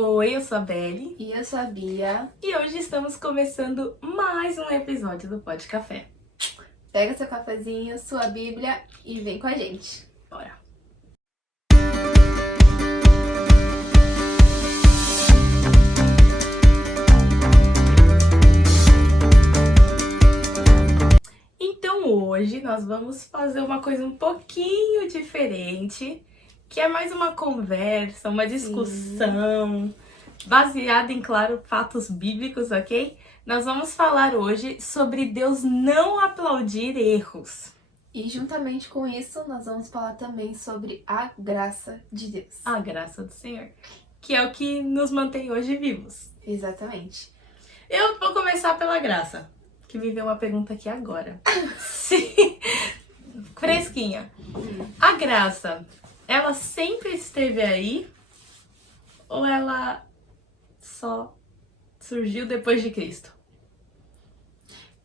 Oi, eu sou a Belle E eu sou a Bia. e hoje estamos começando mais um episódio do Pod Café. Pega seu cafezinho, sua bíblia e vem com a gente. Bora! Então hoje nós vamos fazer uma coisa um pouquinho diferente, que é mais uma conversa, uma discussão, baseada em, claro, fatos bíblicos, ok? Nós vamos falar hoje sobre Deus não aplaudir erros. E juntamente com isso, nós vamos falar também sobre a graça de Deus. A graça do Senhor, que é o que nos mantém hoje vivos. Exatamente. Eu vou começar pela graça, que me veio uma pergunta aqui agora. Sim, fresquinha. A graça, ela sempre esteve aí ou ela só surgiu depois de Cristo?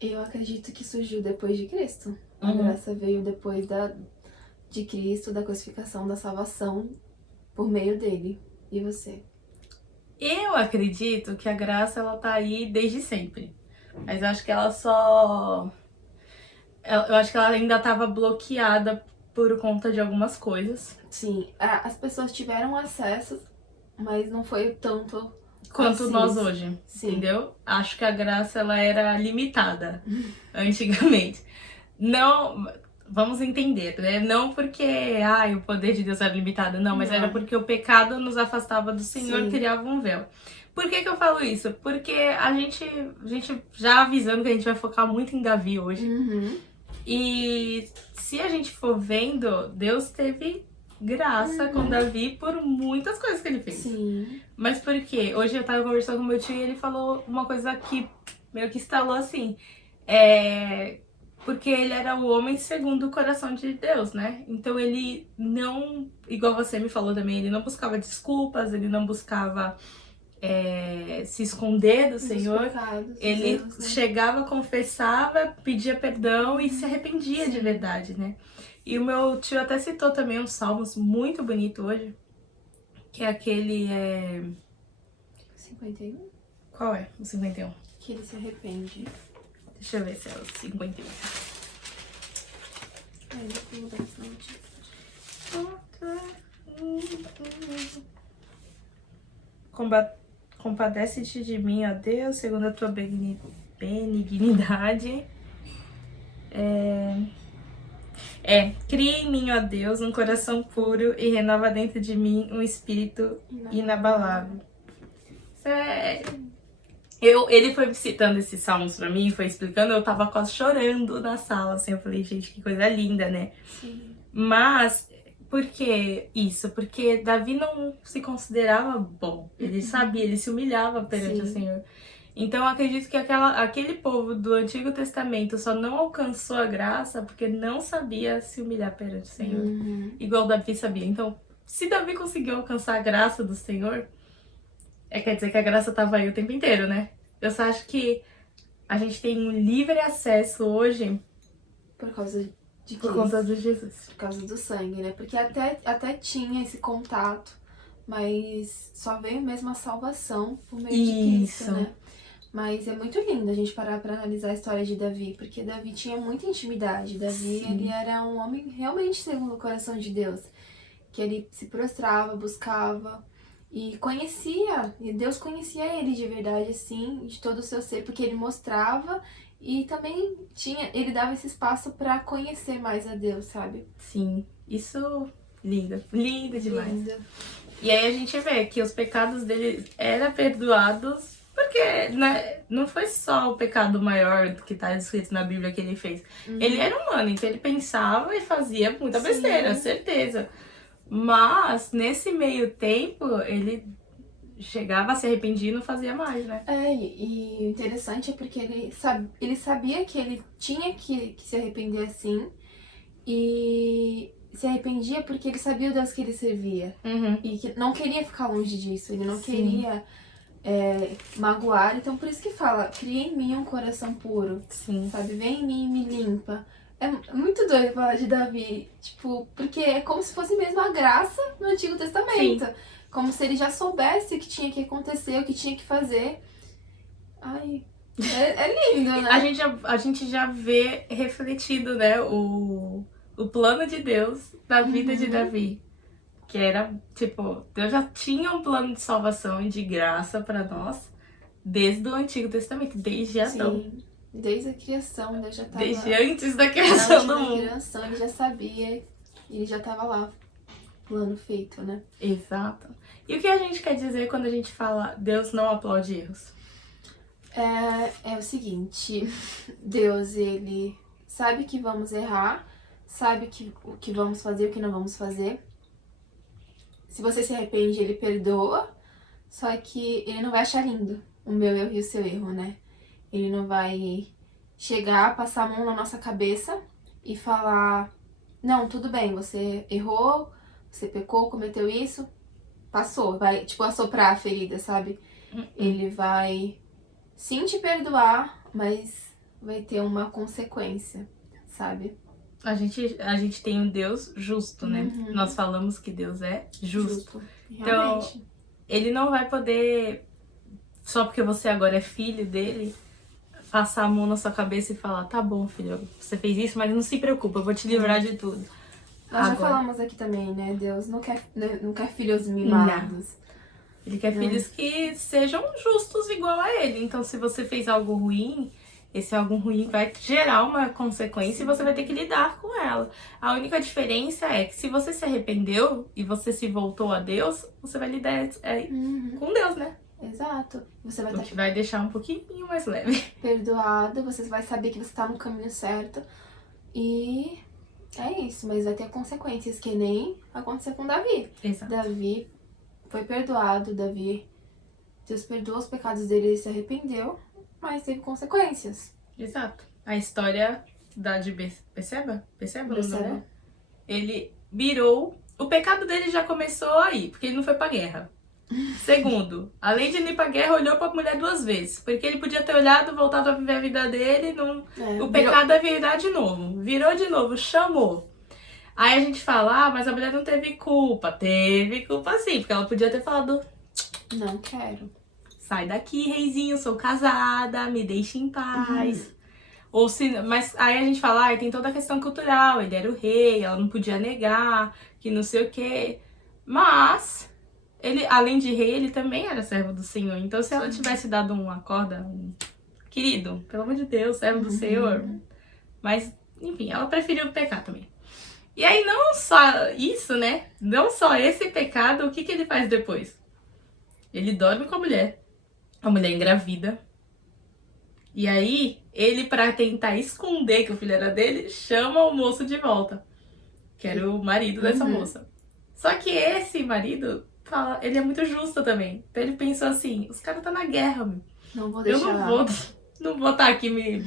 Eu acredito que surgiu depois de Cristo. A Uhum. graça veio depois de Cristo, da crucificação, da salvação por meio dele. E você? Eu acredito que a graça ela tá aí desde sempre. Mas eu acho que ela só. Eu acho que ela ainda estava bloqueada por conta de algumas coisas. Sim, as pessoas tiveram acesso, mas não foi tanto Quanto assim. nós hoje, Sim. entendeu? Acho que a graça ela era limitada antigamente. Não, vamos entender, né? Não porque o poder de Deus era limitado, não, mas Não. era porque o pecado nos afastava do Senhor, Sim. criava um véu. Por que eu falo isso? Porque a gente já avisando que a gente vai focar muito em Davi hoje. Uhum. E se a gente for vendo, Deus teve graça com Davi por muitas coisas que ele fez. Sim. Mas por quê? Hoje eu tava conversando com meu tio e ele falou uma coisa que meio que estalou assim. Porque ele era o homem segundo o coração de Deus, né? Então ele não, igual você me falou também, ele não buscava desculpas, ele não buscava se esconder do Senhor. Ele chegava, confessava, pedia perdão e se arrependia de verdade, né? E o meu tio até citou também uns salmos muito bonito hoje, que é aquele 51? Qual é? O 51. Que ele se arrepende. Deixa eu ver se é o 51. Vou mudar esse nome. Compadece-te de mim, ó Deus, segundo a tua benignidade. Cria em mim, ó Deus, um coração puro e renova dentro de mim um espírito inabalável. Ele foi citando esses salmos pra mim, foi explicando, eu tava quase chorando na sala, assim, eu falei, gente, que coisa linda, né? Sim. Mas, por que isso? Porque Davi não se considerava bom, ele sabia, ele se humilhava perante o Senhor. Então, eu acredito que aquele povo do Antigo Testamento só não alcançou a graça porque não sabia se humilhar perante o Senhor, igual Davi sabia. Então, se Davi conseguiu alcançar a graça do Senhor, quer dizer que a graça estava aí o tempo inteiro, né? Eu só acho que a gente tem um livre acesso hoje Por causa de por conta de Jesus. Por causa do sangue, né? Porque até tinha esse contato, mas só veio mesmo a salvação por meio de Cristo, né? Mas é muito lindo a gente parar pra analisar a história de Davi, porque Davi tinha muita intimidade. Davi, ele era um homem realmente segundo o coração de Deus, que ele se prostrava, buscava e conhecia, e Deus conhecia ele de verdade, assim, de todo o seu ser, porque ele mostrava e também ele dava esse espaço pra conhecer mais a Deus, sabe? Sim, isso lindo demais. Lindo. E aí a gente vê que os pecados dele eram perdoados, porque né, não foi só o pecado maior que tá descrito na Bíblia que ele fez. Ele era humano, então ele pensava e fazia muita besteira, certeza. Mas nesse meio tempo ele chegava, se arrependia e não fazia mais, né? E o interessante é porque ele sabia que ele tinha que se arrepender assim, e se arrependia porque ele sabia o Deus que ele servia. E que não queria ficar longe disso, ele não queria magoar, então por isso que fala, cria em mim um coração puro, sabe, vem em mim e me limpa. É muito doido falar de Davi, tipo, porque é como se fosse mesmo a graça no Antigo Testamento. Como se ele já soubesse o que tinha que acontecer, o que tinha que fazer. Ai, é lindo, né? A gente já vê refletido, né, o plano de Deus na vida de Davi. Que era, tipo, Deus já tinha um plano de salvação e de graça pra nós desde o Antigo Testamento, desde Adão. Sim, desde a criação, Deus já estava... Desde antes da criação do mundo. Criação, ele já sabia, ele já estava lá, plano feito, né? Exato. E o que a gente quer dizer quando a gente fala Deus não aplaude erros? É o seguinte, Deus, ele sabe que vamos errar, sabe o que vamos fazer e o que não vamos fazer. Se você se arrepende, ele perdoa, só que ele não vai achar lindo o meu erro e o seu erro, né? Ele não vai chegar, passar a mão na nossa cabeça e falar: não, tudo bem, você errou, você pecou, cometeu isso, passou. Vai, tipo, assoprar a ferida, sabe? Ele vai sim te perdoar, mas vai ter uma consequência, sabe? A gente tem um Deus justo, né? Nós falamos que Deus é justo. Então, ele não vai poder, só porque você agora é filho dele, passar a mão na sua cabeça e falar: tá bom, filho, você fez isso, mas não se preocupa, eu vou te livrar de tudo. Nós já falamos aqui também, né? Deus não quer filhos mimados. Não. Ele quer filhos que sejam justos igual a ele. Então, se você fez algo ruim, esse algo ruim vai gerar uma consequência e você vai ter que lidar com ela. A única diferença é que se você se arrependeu e você se voltou a Deus, você vai lidar com Deus, né? Exato. Você vai estar... vai deixar um pouquinho mais leve. Perdoado, você vai saber que você tá no caminho certo. E é isso, mas vai ter consequências, que nem aconteceu com Davi. Exato. Davi foi perdoado, Deus perdoou os pecados dele, ele se arrependeu, mas teve consequências. Exato. A história de Betseba, ele virou... O pecado dele já começou aí, porque ele não foi pra guerra. Segundo, além de ir pra guerra, olhou pra mulher 2 vezes. Porque ele podia ter olhado, voltado a viver a vida dele, o pecado é virar de novo. Virou de novo, chamou. Aí a gente fala: mas a mulher não teve culpa. Teve culpa sim, porque ela podia ter falado: não quero. Sai daqui, reizinho, sou casada, me deixe em paz. Ou mas aí a gente fala: tem toda a questão cultural, ele era o rei, ela não podia negar, que não sei o quê. Mas, ele, além de rei, ele também era servo do Senhor. Então, se ela tivesse dado uma corda, querido, pelo amor de Deus, servo do Senhor. Mas, enfim, ela preferiu pecar também. E aí, não só isso, né? Não só esse pecado, o que ele faz depois? Ele dorme com a mulher engravida. E aí, ele, pra tentar esconder que o filho era dele, chama o moço de volta, que era o marido dessa moça. Só que esse marido, ele é muito justo também. Então ele pensou assim: os caras estão na guerra, meu. Não vou deixar. Eu não vou estar aqui me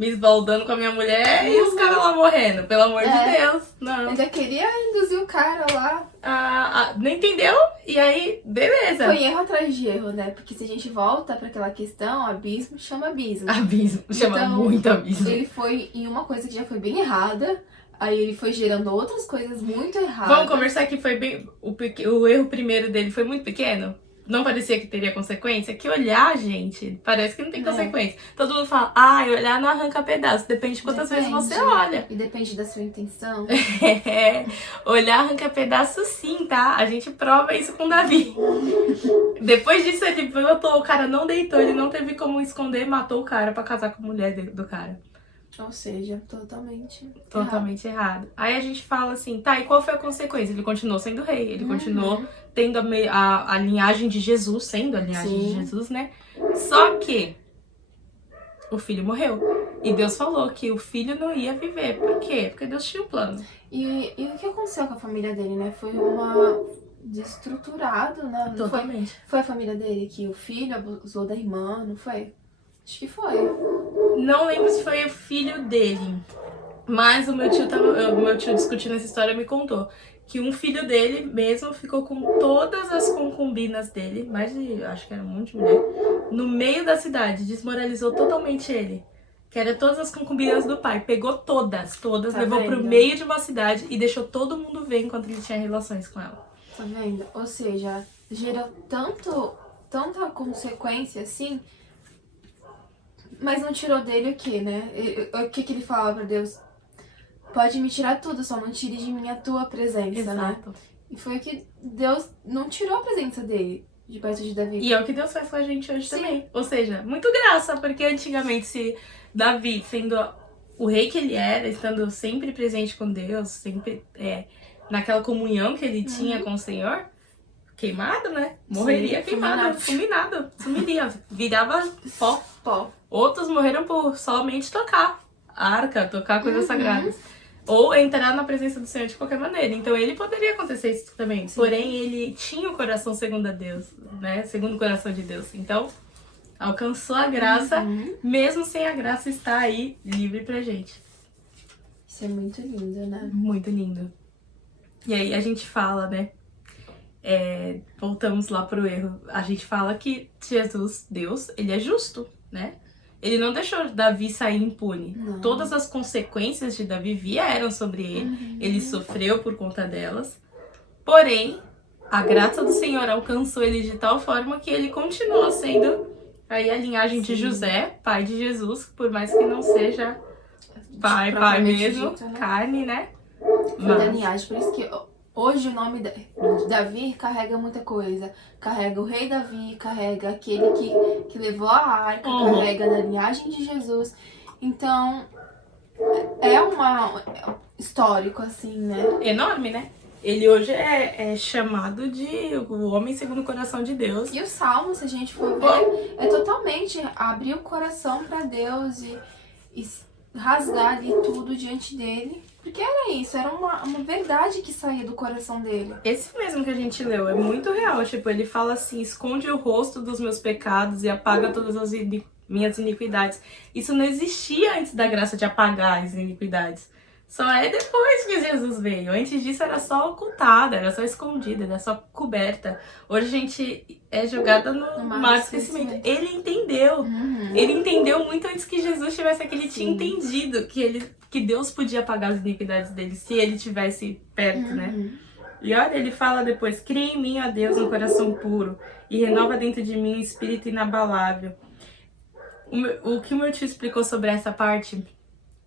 esbaldando com a minha mulher e os caras lá morrendo, pelo amor de Deus. Não. Ainda queria induzir o cara lá. Não entendeu? E aí, beleza. Foi erro atrás de erro, né? Porque se a gente volta pra aquela questão, abismo chama abismo. Abismo, chama muito abismo. Ele foi em uma coisa que já foi bem errada, aí ele foi gerando outras coisas muito erradas. Vamos conversar que foi bem... O erro primeiro dele foi muito pequeno? Não parecia que teria consequência? Que olhar, gente, parece que não tem consequência. Todo mundo fala: olhar não arranca pedaço. Depende de quantas vezes você olha. E depende da sua intenção. Olhar arranca pedaço sim, tá? A gente prova isso com Davi. Depois disso ele voltou, o cara não deitou, ele não teve como esconder, matou o cara pra casar com a mulher do cara. Ou seja, totalmente errado. Aí a gente fala assim: e qual foi a consequência? Ele continuou sendo rei, ele continuou tendo a linhagem de Jesus, sendo a linhagem de Jesus, né? Só que o filho morreu. E Deus falou que o filho não ia viver. Por quê? Porque Deus tinha um plano. E o que aconteceu com a família dele, né? Foi desestruturado, né? Totalmente. Foi a família dele que o filho abusou da irmã, não foi? Acho que foi. Não lembro se foi o filho dele, mas o meu tio discutindo essa história me contou que um filho dele mesmo ficou com todas as concubinas dele, acho que era um monte de mulher, no meio da cidade, desmoralizou totalmente ele. Que era todas as concubinas do pai, pegou todas, levou pro meio de uma cidade e deixou todo mundo ver enquanto ele tinha relações com ela. Tá vendo? Ou seja, gerou tanta consequência assim, mas não tirou dele o quê, né? O que ele falava pra Deus? Pode me tirar tudo, só não tire de mim a tua presença, Exato. né? E foi que Deus não tirou a presença dele de perto de Davi. E é o que Deus faz com a gente hoje Sim. também. Ou seja, muito graça, porque antigamente, se Davi, sendo o rei que ele era, estando sempre presente com Deus, sempre naquela comunhão que ele tinha com o Senhor, queimado, né? Morreria queimado, sumiria, virava pó. Outros morreram por somente tocar a arca, tocar coisas sagradas. Ou entrar na presença do Senhor de qualquer maneira. Então ele poderia acontecer isso também. Sim. Porém, ele tinha o coração segundo a Deus, né? Segundo o coração de Deus. Então, alcançou a graça, mesmo sem a graça estar aí livre pra gente. Isso é muito lindo, né? Muito lindo. E aí a gente fala, né? Voltamos lá pro erro. A gente fala que Jesus, Deus, ele é justo, né? Ele não deixou Davi sair impune. Não. Todas as consequências de Davi vieram sobre ele. Ele sofreu por conta delas. Porém, a graça do Senhor alcançou ele de tal forma que ele continua sendo aí a linhagem de José, pai de Jesus, por mais que não seja pai mesmo, dito, né? Carne, né? Foi da linhagem, por isso que hoje o nome de Davi carrega muita coisa. Carrega o rei Davi, carrega aquele que levou a arca, carrega da linhagem de Jesus. Então, é histórico, assim, né? Enorme, né? Ele hoje é chamado de o homem segundo o coração de Deus. E o Salmo, se a gente for ver, é totalmente abrir o coração para Deus e rasgar ali tudo diante dele. Porque era isso, era uma verdade que saía do coração dele. Esse mesmo que a gente leu é muito real. Tipo, ele fala assim, esconde o rosto dos meus pecados e apaga todas as minhas iniquidades. Isso não existia antes da graça de apagar as iniquidades. Só é depois que Jesus veio. Antes disso era só ocultada, era só escondida, era só coberta. Hoje a gente é jogada no mar de esquecimento. Ele entendeu. Ele entendeu muito antes que Jesus tivesse aqui. Ele tinha entendido que Deus podia apagar as iniquidades dele se ele tivesse perto, né? E olha, ele fala depois, cria em mim, ó Deus, um coração puro e renova dentro de mim um espírito inabalável. O que o meu tio explicou sobre essa parte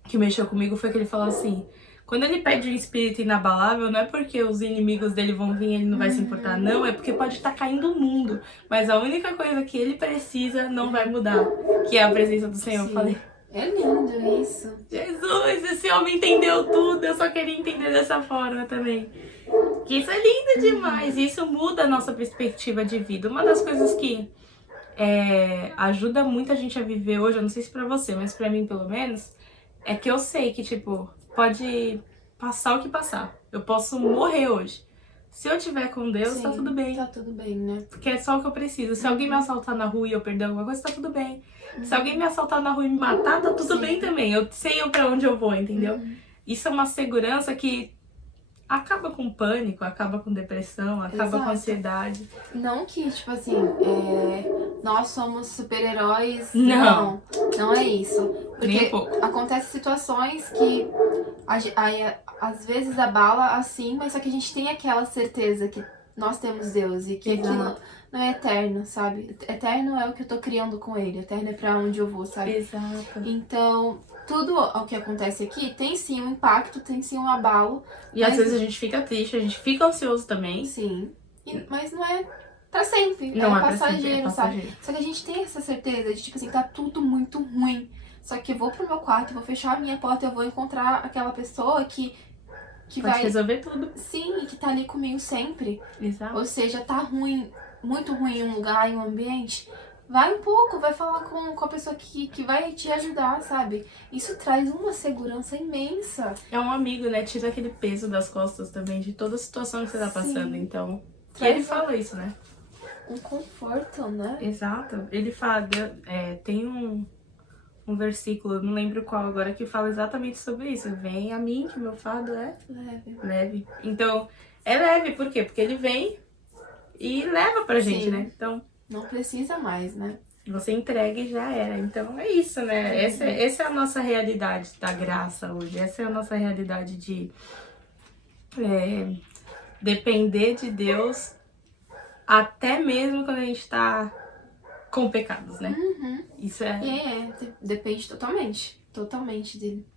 que mexeu comigo foi que ele falou assim, quando ele pede um espírito inabalável, não é porque os inimigos dele vão vir e ele não vai se importar, não, é porque pode estar caindo o mundo, mas a única coisa que ele precisa não vai mudar, que é a presença do Senhor. Eu falei, é lindo isso. Jesus, esse homem entendeu tudo, eu só queria entender dessa forma também. Que isso é lindo demais, isso muda a nossa perspectiva de vida. Uma das coisas que ajuda muito a gente a viver hoje, eu não sei se pra você, mas pra mim pelo menos, é que eu sei que, tipo, pode passar o que passar. Eu posso morrer hoje. Se eu tiver com Deus, tá tudo bem. Tá tudo bem, né? Porque é só o que eu preciso. Se alguém me assaltar na rua e eu perder alguma coisa, tá tudo bem. Se alguém me assaltar na rua e me matar, tá tudo bem também. Eu sei pra onde eu vou, entendeu? Isso é uma segurança que acaba com pânico, acaba com depressão, acaba com ansiedade. Não que, tipo assim, nós somos super-heróis. Não. Não é isso. Porque nem um pouco. Acontecem situações que às vezes abala assim, mas só que a gente tem aquela certeza que nós temos Deus e que aquilo não é eterno, sabe? Eterno é o que eu tô criando com ele, eterno é pra onde eu vou, sabe? Exato. Então, tudo o que acontece aqui tem sim um impacto, tem sim um abalo. E às vezes a gente fica triste, a gente fica ansioso também. Sim, mas não é pra sempre, não é passageiro, sabe? Passageiro. Só que a gente tem essa certeza de, tipo assim, tá tudo muito ruim. Só que eu vou pro meu quarto, eu vou fechar a minha porta, eu vou encontrar aquela pessoa que pode vai resolver tudo. Sim, e que tá ali comigo sempre. Exato. Ou seja, tá ruim, muito ruim em um lugar, em um ambiente. Vai um pouco, vai falar com a pessoa que vai te ajudar, sabe? Isso traz uma segurança imensa. É um amigo, né? Tira aquele peso das costas também, de toda a situação que você tá passando, então. E ele fala isso, né? Um conforto, né? Exato. Ele fala, tem um versículo, não lembro qual agora, que fala exatamente sobre isso. Vem a mim, que meu fardo é leve. Então, é leve, por quê? Porque ele vem e leva pra gente, né? Então, não precisa mais, né? Você entrega e já era. Então, é isso, né? Essa é a nossa realidade da graça hoje. Essa é a nossa realidade de depender de Deus até mesmo quando a gente tá com pecados, né? Isso Depende totalmente dele.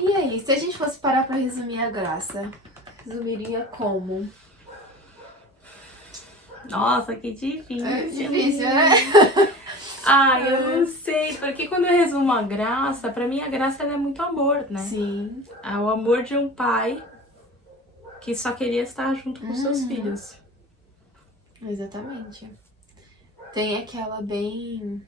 E aí, se a gente fosse parar pra resumir a graça, resumiria como? Nossa, que difícil. É difícil, né? Eu não sei, porque quando eu resumo a graça, pra mim a graça ela é muito amor, né? Sim. É o amor de um pai que só queria estar junto com seus filhos. Exatamente. Tem aquela bem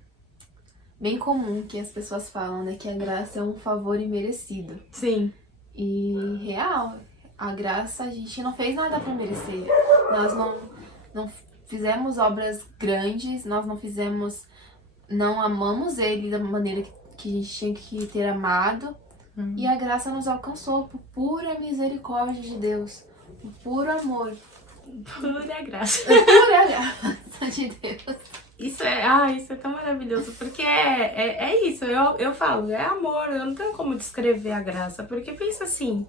comum que as pessoas falam, né? Que a graça é um favor imerecido. Sim. E real, a graça a gente não fez nada pra merecer. Nós não fizemos obras grandes, nós não amamos ele da maneira que a gente tinha que ter amado. E a graça nos alcançou por pura misericórdia de Deus, por puro amor. Pura graça. Pura graça de Deus. Isso é tão maravilhoso, porque é isso, eu falo, é amor, eu não tenho como descrever a graça, porque pensa assim,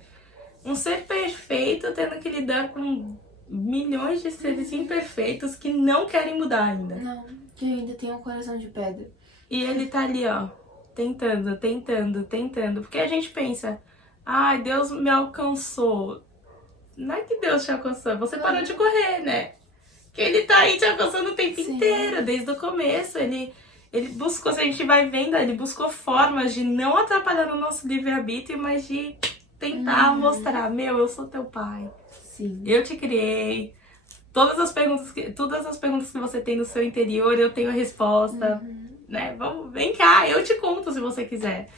um ser perfeito tendo que lidar com milhões de seres imperfeitos que não querem mudar ainda. Não, que ainda tem um coração de pedra. E ele tá ali, ó, tentando, porque a gente pensa, Deus me alcançou. Não é que Deus te alcançou, você parou de correr, né? Que ele tá aí te alcançando o tempo inteiro, desde o começo. Ele buscou, se a gente vai vendo, ele buscou formas de não atrapalhar no nosso livre-arbítrio, mas de tentar mostrar, eu sou teu pai. Sim. Eu te criei. Todas as perguntas que você tem no seu interior, eu tenho a resposta. Né? Vem cá, eu te conto se você quiser.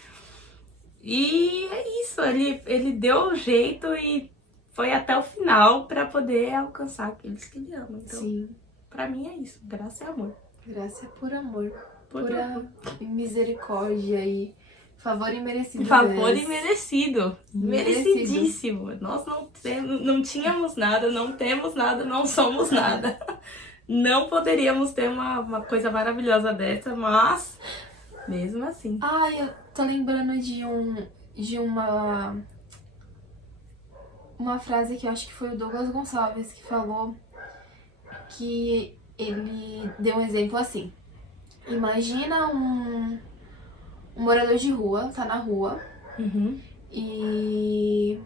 E é isso, ele deu um jeito e foi até o final pra poder alcançar aqueles que ele ama. Então, pra mim é isso. Graça é amor. Graça é por amor. Pura amor. Misericórdia e favor imerecido. Favor imerecido. Merecidíssimo. Nós não tínhamos nada, não temos nada, não somos nada. Não poderíamos ter uma coisa maravilhosa dessa, mas mesmo assim. Eu tô lembrando de uma frase que eu acho que foi o Douglas Gonçalves que falou, que ele deu um exemplo assim. Imagina um morador de rua, tá na rua, e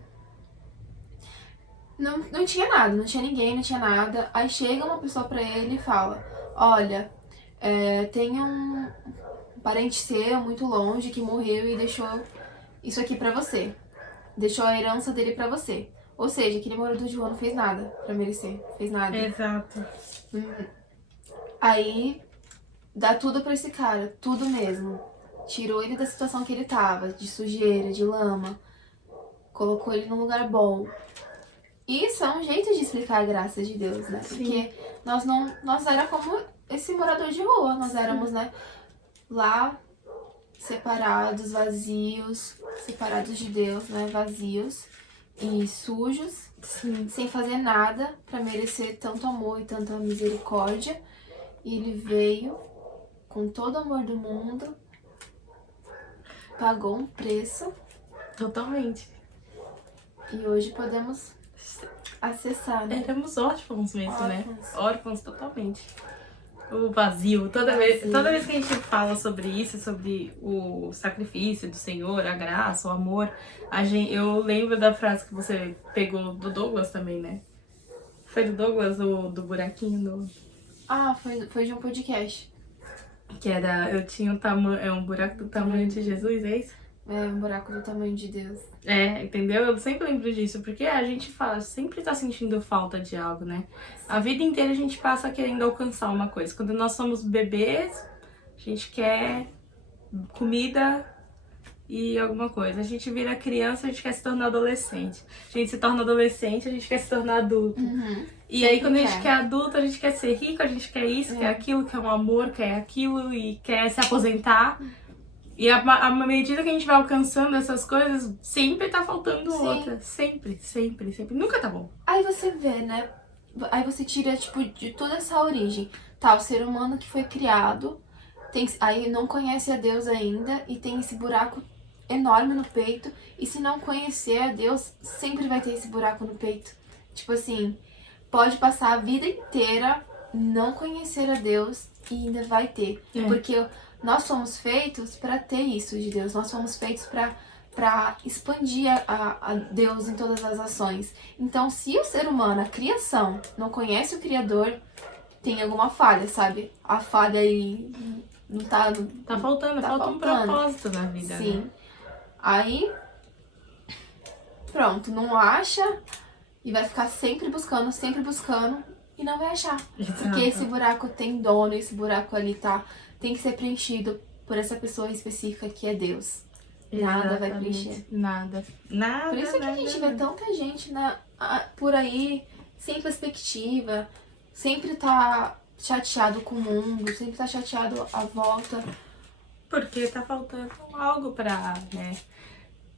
não tinha nada, não tinha ninguém, não tinha nada. Aí chega uma pessoa pra ele e fala, olha, tem um parente seu muito longe que morreu e deixou isso aqui pra você. Deixou a herança dele pra você. Ou seja, aquele morador de rua não fez nada pra merecer. Fez nada. Exato. Aí dá tudo pra esse cara, tudo mesmo. Tirou ele da situação que ele tava, de sujeira, de lama. Colocou ele num lugar bom. Isso é um jeito de explicar a graça de Deus, né? Porque nós era como esse morador de rua. Nós éramos, né, lá separados, vazios, separados de Deus, né, vazios e sujos, sem fazer nada pra merecer tanto amor e tanta misericórdia. E ele veio com todo o amor do mundo, pagou um preço. Totalmente. E hoje podemos acessar, né? Éramos órfãos mesmo, né? Órfãos totalmente. O vazio. Toda vez que a gente fala sobre isso, sobre o sacrifício do Senhor, a graça, o amor, eu lembro da frase que você pegou do Douglas também, né? Foi do Douglas, do buraquinho Foi de um podcast. Que era, eu tinha um buraco do tamanho de Jesus, é isso? É, um buraco do tamanho de Deus. Entendeu? Eu sempre lembro disso, porque a gente sempre tá sentindo falta de algo, né? A vida inteira a gente passa querendo alcançar uma coisa. Quando nós somos bebês, a gente quer comida e alguma coisa. A gente vira criança, a gente quer se tornar adolescente. A gente se torna adolescente, a gente quer se tornar adulto. E aí quando a gente quer adulto, a gente quer ser rico, a gente quer isso, quer aquilo, quer um amor, quer aquilo e quer se aposentar. E à medida que a gente vai alcançando essas coisas, sempre tá faltando outra. Sempre. Nunca tá bom. Aí você vê, né? Aí você tira, tipo, de toda essa origem. Tá, o ser humano que foi criado, aí não conhece a Deus ainda e tem esse buraco enorme no peito. E se não conhecer a Deus, sempre vai ter esse buraco no peito. tipo assim, pode passar a vida inteira não conhecer a Deus e ainda vai ter. Porque nós fomos feitos para ter isso de Deus. Nós fomos feitos para expandir a Deus em todas as ações. Então, se o ser humano, a criação, não conhece o Criador, tem alguma falha, sabe? A falha aí não tá... Tá faltando, falta um propósito na vida, Sim. né? Aí, pronto, não acha e vai ficar sempre buscando e não vai achar. Exato. Porque esse buraco tem dono, esse buraco ali tem que ser preenchido por essa pessoa específica que é Deus. Nada vai preencher. Nada. Por isso que a gente vê tanta gente por aí, sem perspectiva, sempre tá chateado com o mundo, sempre tá chateado à volta. Porque tá faltando algo pra, né?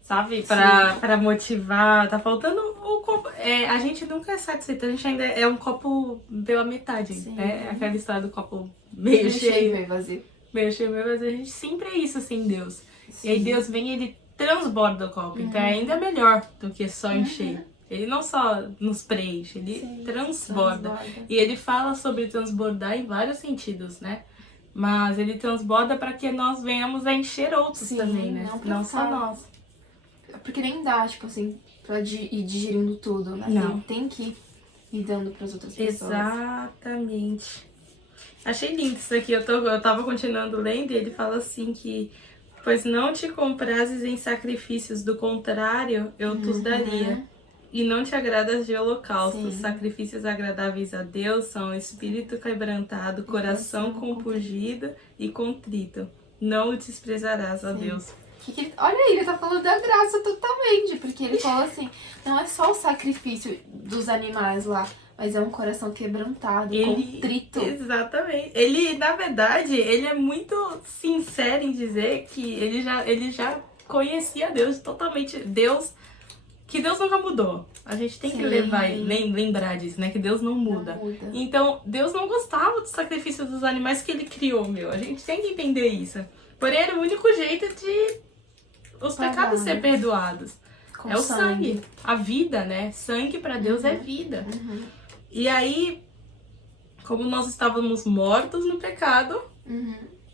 Sabe? Pra motivar. Tá faltando o copo. A gente nunca é satisfeito, a gente ainda é um copo pela metade. Sim. Aquela história do copo meio cheio. Meio vazio. Meio cheio, meio vazio. A gente sempre é isso assim, Deus. Sim. E aí Deus vem e ele transborda o copo. Então é ainda melhor do que só encher. Ele não só nos preenche, ele transborda. E ele fala sobre transbordar em vários sentidos, né? Mas ele transborda para que nós venhamos a encher outros também, né? Não só nós. Porque nem dá, tipo assim, pra ir digerindo tudo, né? Não. Tem que ir dando pras outras pessoas. Exatamente. Achei lindo isso aqui. Eu tava continuando lendo e ele fala assim que... Pois não te comprases em sacrifícios, do contrário, eu te daria. E não te agradas de holocaustos. Sacrifícios agradáveis a Deus são espírito quebrantado, coração compungido e contrito. Não o desprezarás, ó Deus. Olha aí, ele tá falando da graça totalmente. Porque ele falou assim, não é só o sacrifício dos animais lá, mas é um coração quebrantado, contrito. Exatamente. Ele, na verdade, ele é muito sincero em dizer que ele já conhecia Deus totalmente. Que Deus nunca mudou. A gente tem que lembrar disso, né? Que Deus não muda. Então, Deus não gostava do sacrifício dos animais que ele criou, meu. A gente tem que entender isso. Porém, era o único jeito de os pecados ser perdoados. É o sangue. A vida, né? Sangue pra Deus é vida. E aí, como nós estávamos mortos no pecado,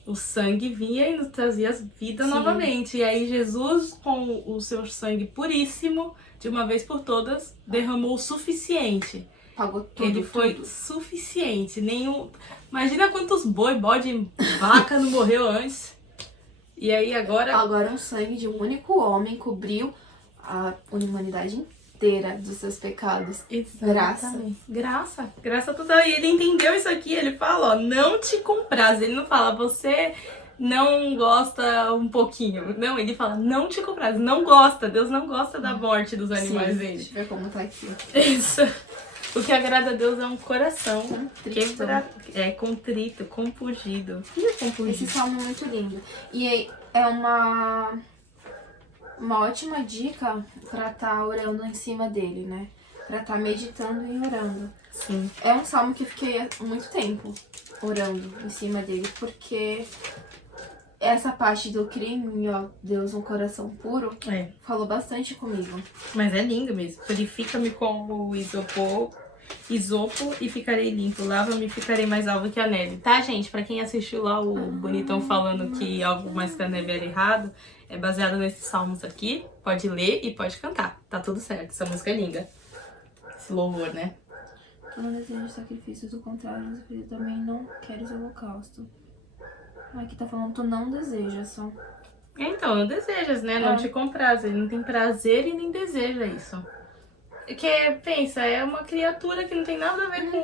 o sangue vinha e nos trazia vida novamente. E aí Jesus, com o seu sangue puríssimo, de uma vez por todas, derramou o suficiente. Pagou tudo. Ele foi suficiente. Imagina quantos boi, bode, vaca não morreu antes. E aí agora... Agora um sangue de um único homem cobriu a humanidade inteira dos seus pecados. Graça total. E ele entendeu isso aqui, ele fala, ó, não te compras. Ele não fala, você não gosta um pouquinho. Não, ele fala, não te compras. Não gosta, Deus não gosta da morte dos animais dele. Deixa eu ver como tá aqui. Isso. O que agrada a Deus é um coração contrito, compungido. O que é compungido? Esse salmo é muito lindo. E é uma ótima dica pra estar orando em cima dele, né? Pra estar meditando e orando. Sim. É um salmo que eu fiquei muito tempo orando em cima dele, porque essa parte do crime, ó, Deus, um coração puro, falou bastante comigo. Mas é lindo mesmo. Purifica-me com o isopo e ficarei limpo. Lava-me e ficarei mais alvo que a neve. Tá, gente? Pra quem assistiu lá o Bonitão falando que algo mais que a neve era errado, é baseado nesses salmos aqui. Pode ler e pode cantar. Tá tudo certo. Essa música é linda. Esse louvor, né? Tu não desejas sacrifícios, do contrário, mas também não queres holocausto. Aqui tá falando, tu não desejas só. Então, não desejas, né? Não te compraz. Ele não tem prazer e nem deseja isso. Que pensa, é uma criatura que não tem nada a ver com...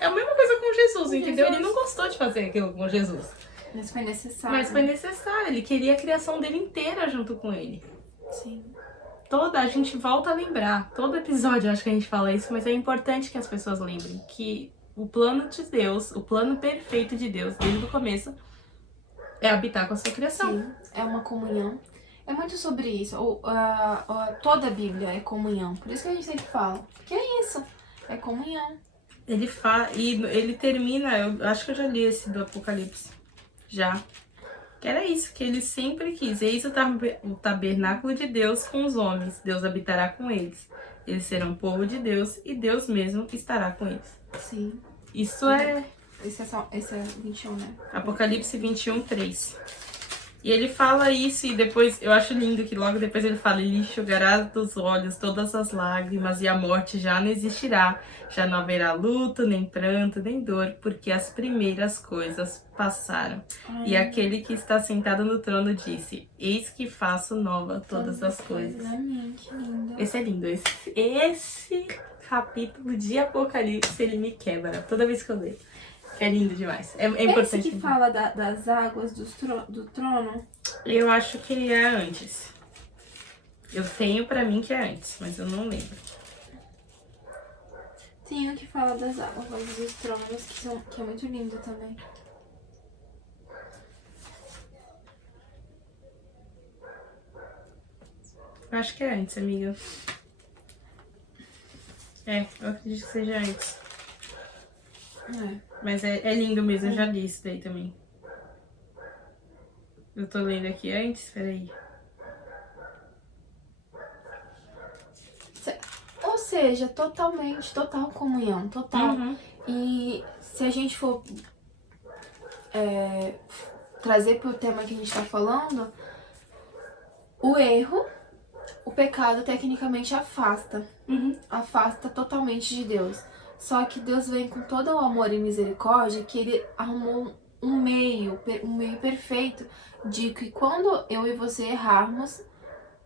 É a mesma coisa com Jesus, entendeu? Ele não gostou de fazer aquilo com Jesus. Mas foi necessário. Mas foi necessário. Ele queria a criação dele inteira junto com ele. Sim. A gente volta a lembrar. Todo episódio eu acho que a gente fala isso, mas é importante que as pessoas lembrem que o plano de Deus, o plano perfeito de Deus, desde o começo, é habitar com a sua criação. Sim, é uma comunhão. É muito sobre isso. Toda a Bíblia é comunhão. Por isso que a gente sempre fala. Que é isso? É comunhão. E ele termina, eu acho que eu já li esse do Apocalipse. Já. Que era isso, que ele sempre quis. Eis o tabernáculo de Deus com os homens. Deus habitará com eles. Eles serão povo de Deus e Deus mesmo estará com eles. Sim. Isso é Esse é 21, né? Apocalipse 21, 3. E ele fala isso e depois, eu acho lindo que logo depois ele fala, ele enxugará dos olhos todas as lágrimas e a morte já não existirá. Já não haverá luto, nem pranto, nem dor, porque as primeiras coisas passaram. E aquele que está sentado no trono disse, eis que faço nova todas as coisas. Amém, que lindo. Esse é lindo. Esse capítulo de Apocalipse, ele me quebra toda vez que eu leio. É lindo demais. É importante. Esse que fala das águas do trono? Eu acho que é antes. Eu tenho pra mim que é antes, mas eu não lembro. Tem um que fala das águas dos tronos, que é muito lindo também. Eu acho que é antes, amiga. Eu acredito que seja antes. Mas é lindo mesmo, eu já li isso daí também. Eu tô lendo aqui antes, peraí. Ou seja, total comunhão, total. Uhum. E se a gente for trazer pro tema que a gente tá falando, o erro, o pecado tecnicamente afasta. Afasta totalmente de Deus. Só que Deus vem com todo o amor e misericórdia, que ele arrumou um meio perfeito de que quando eu e você errarmos,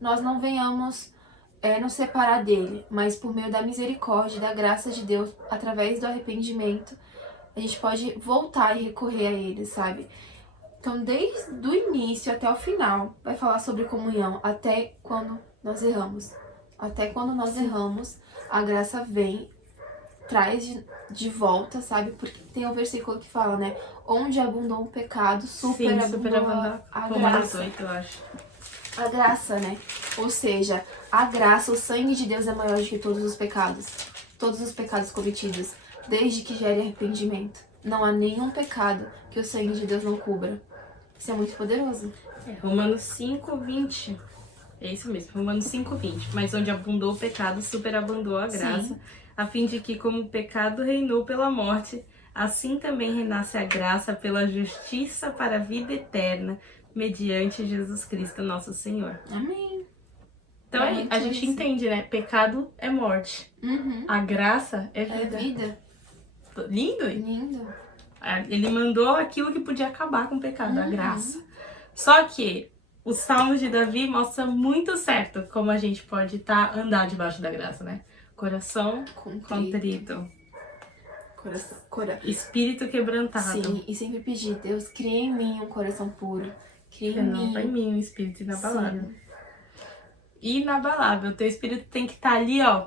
nós não venhamos nos separar dele, mas por meio da misericórdia e da graça de Deus, através do arrependimento, a gente pode voltar e recorrer a ele, sabe? Então, desde o início até o final, vai falar sobre comunhão, até quando nós erramos. Até quando nós erramos, a graça vem, traz de volta, sabe? Porque tem um versículo que fala, né? Onde abundou o pecado, superabundou a graça. 8, eu acho. A graça, né? Ou seja, a graça, o sangue de Deus é maior do que todos os pecados. Todos os pecados cometidos, desde que gere arrependimento. Não há nenhum pecado que o sangue de Deus não cubra. Isso é muito poderoso. Romanos 5, 20. É isso mesmo, Romanos 5, 20. Mas onde abundou o pecado, superabundou a graça. Sim. A fim de que, como o pecado reinou pela morte, assim também reinasse a graça pela justiça para a vida eterna, mediante Jesus Cristo, nosso Senhor. Amém. Então a gente entende, né? Pecado é morte. A graça é vida. É vida. Lindo? Lindo. Ele mandou aquilo que podia acabar com o pecado, a graça. Só que os Salmos de Davi mostram muito certo como a gente pode andar debaixo da graça, né? Coração contrito. Espírito quebrantado. Sim, e sempre pedir, Deus, cria em mim um coração puro. Cria em mim um espírito inabalável. Sim. Inabalável. Teu espírito tem que estar ali, ó.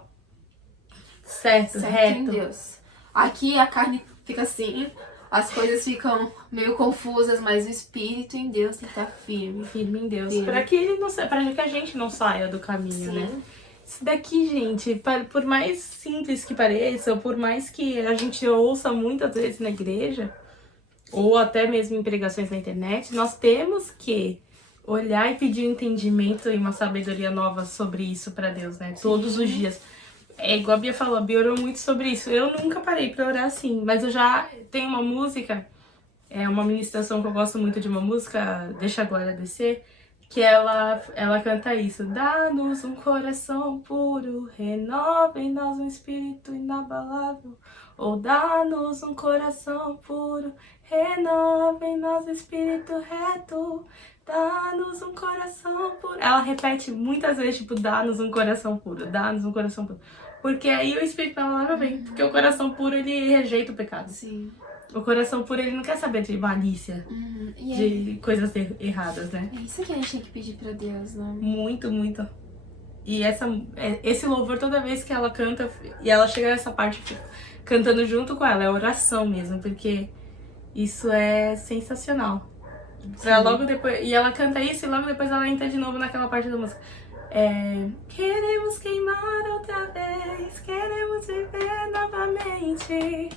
Certo, reto. Em Deus. Aqui a carne fica assim, as coisas ficam meio confusas, mas o espírito em Deus tem que estar firme. Firme em Deus. Para que ele não para que a gente não saia do caminho, né? Isso daqui, gente, por mais simples que pareça, ou por mais que a gente ouça muitas vezes na igreja, ou até mesmo em pregações na internet, nós temos que olhar e pedir um entendimento e uma sabedoria nova sobre isso para Deus, né? Sim. Todos os dias. É igual a Bia falou, a Bia orou muito sobre isso. Eu nunca parei pra orar assim, mas eu já tenho uma música, uma ministração que eu gosto muito de uma música, Deixa a Glória Descer, que ela canta isso. Dá-nos um coração puro, renova em nós um espírito inabalável. Ou dá-nos um coração puro, renova em nós um espírito reto. Dá-nos um coração puro. Ela repete muitas vezes, tipo, dá-nos um coração puro, dá-nos um coração puro. Porque aí o espírito inabalável vem. Porque o coração puro, ele rejeita o pecado. Sim. O coração puro, ele não quer saber de malícia, de coisas erradas, né? É isso que a gente tem que pedir pra Deus, né? Muito, muito. E esse louvor, toda vez que ela canta, e ela chega nessa parte cantando junto com ela, é oração mesmo, porque isso é sensacional. Pra logo depois, e ela canta isso e logo depois ela entra de novo naquela parte da música. Queremos queimar outra vez, queremos viver novamente.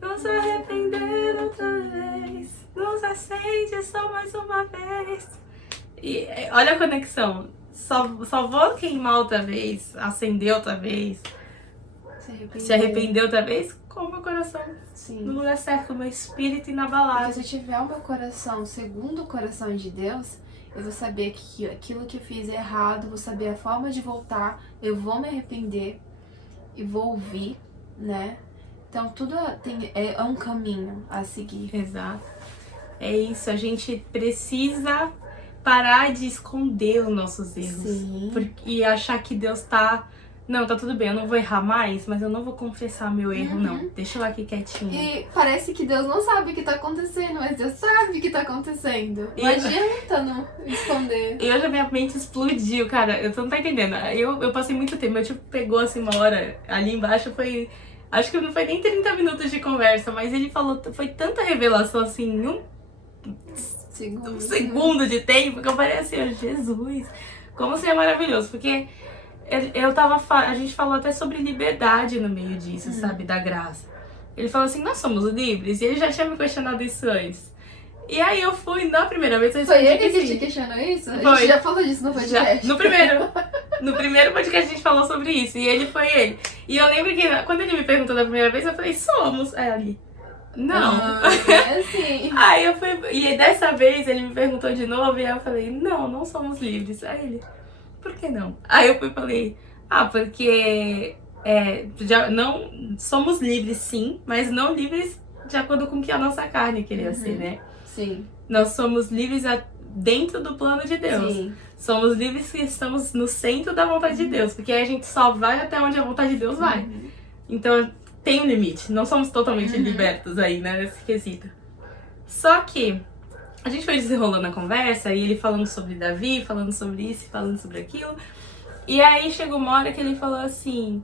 Nos arrepender outra vez, nos acende só mais uma vez. E olha a conexão. só vou queimar outra vez, acender outra vez, se arrepender outra vez, com o meu coração no lugar certo, com o meu espírito inabalável. Porque se eu tiver o meu coração segundo o coração de Deus, eu vou saber que aquilo que eu fiz é errado, vou saber a forma de voltar, eu vou me arrepender e vou ouvir, né? Então tudo é um caminho a seguir. Exato. É isso, a gente precisa parar de esconder os nossos erros. E achar que Deus tá... Não, tá tudo bem, eu não vou errar mais, mas eu não vou confessar meu erro, não. Deixa eu aqui quietinho. E parece que Deus não sabe o que tá acontecendo, mas Deus sabe o que tá acontecendo. Não adianta não esconder. E hoje a minha mente explodiu, cara. Eu não tá entendendo. Eu passei muito tempo, meu tipo pegou assim uma hora ali embaixo, foi... Acho que não foi nem 30 minutos de conversa, mas ele falou, foi tanta revelação assim, em um segundo de tempo, que eu falei assim, oh, Jesus, como você é maravilhoso, porque a gente falou até sobre liberdade no meio disso, sabe, da graça. Ele falou assim, nós somos livres, e ele já tinha me questionado isso antes. E aí eu fui, na primeira vez... Foi ele que te questionou isso? A gente já falou disso no podcast. No primeiro podcast a gente falou sobre isso, e ele. E eu lembro que quando ele me perguntou da primeira vez, eu falei, somos. Aí ali, não. É assim. Aí eu fui, e dessa vez ele me perguntou de novo, e aí eu falei, não somos livres. Aí ele, por que não? Aí eu falei, porque já não somos livres sim, mas não livres de acordo com o que a nossa carne queria ser, né? Sim. Nós somos livres dentro do plano de Deus. Sim. Somos livres que estamos no centro da vontade de Deus, porque aí a gente só vai até onde a vontade de Deus vai. Então tem um limite, não somos totalmente libertos aí, né, nesse quesito. Só que a gente foi desenrolando a conversa, e ele falando sobre Davi, falando sobre isso, falando sobre aquilo. E aí chegou uma hora que ele falou assim,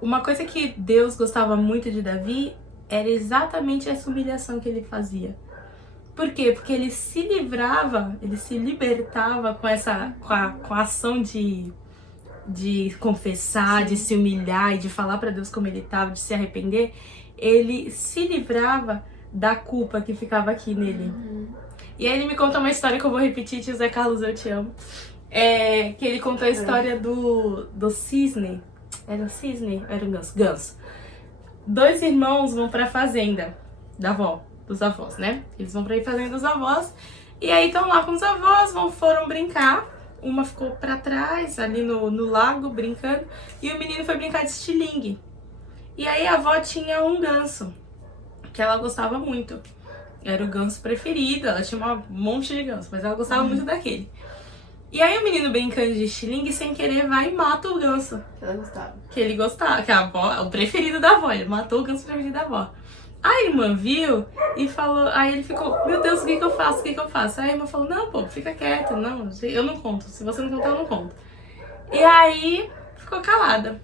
uma coisa que Deus gostava muito de Davi era exatamente essa humilhação que ele fazia. Por quê? Porque ele se livrava, ele se libertava com a ação de confessar, de se humilhar e de falar pra Deus como ele estava, de se arrepender. Ele se livrava da culpa que ficava aqui nele. E aí ele me contou uma história que eu vou repetir, tio Zé Carlos, eu te amo. Que ele contou a história do cisne. Era um cisne? Era um ganso. Ganso. 2 irmãos vão pra fazenda dos avós, né? Eles vão pra ir fazenda dos avós. E aí estão lá com os avós, foram brincar. Uma ficou pra trás, ali no lago, brincando. E o menino foi brincar de estilingue. E aí a avó tinha um ganso, que ela gostava muito. Era o ganso preferido, ela tinha um monte de ganso, mas ela gostava muito daquele. E aí o menino brincando de estilingue, sem querer, vai e mata o ganso. Que ela gostava. Que ele gostava, que a avó, o preferido da avó, ele matou o ganso preferido da avó. A irmã viu e falou, aí ele ficou, meu Deus, o que que eu faço, o que que eu faço? Aí a irmã falou, não, pô, fica quieto, não, eu não conto, se você não contar, eu não conto. E aí, ficou calada.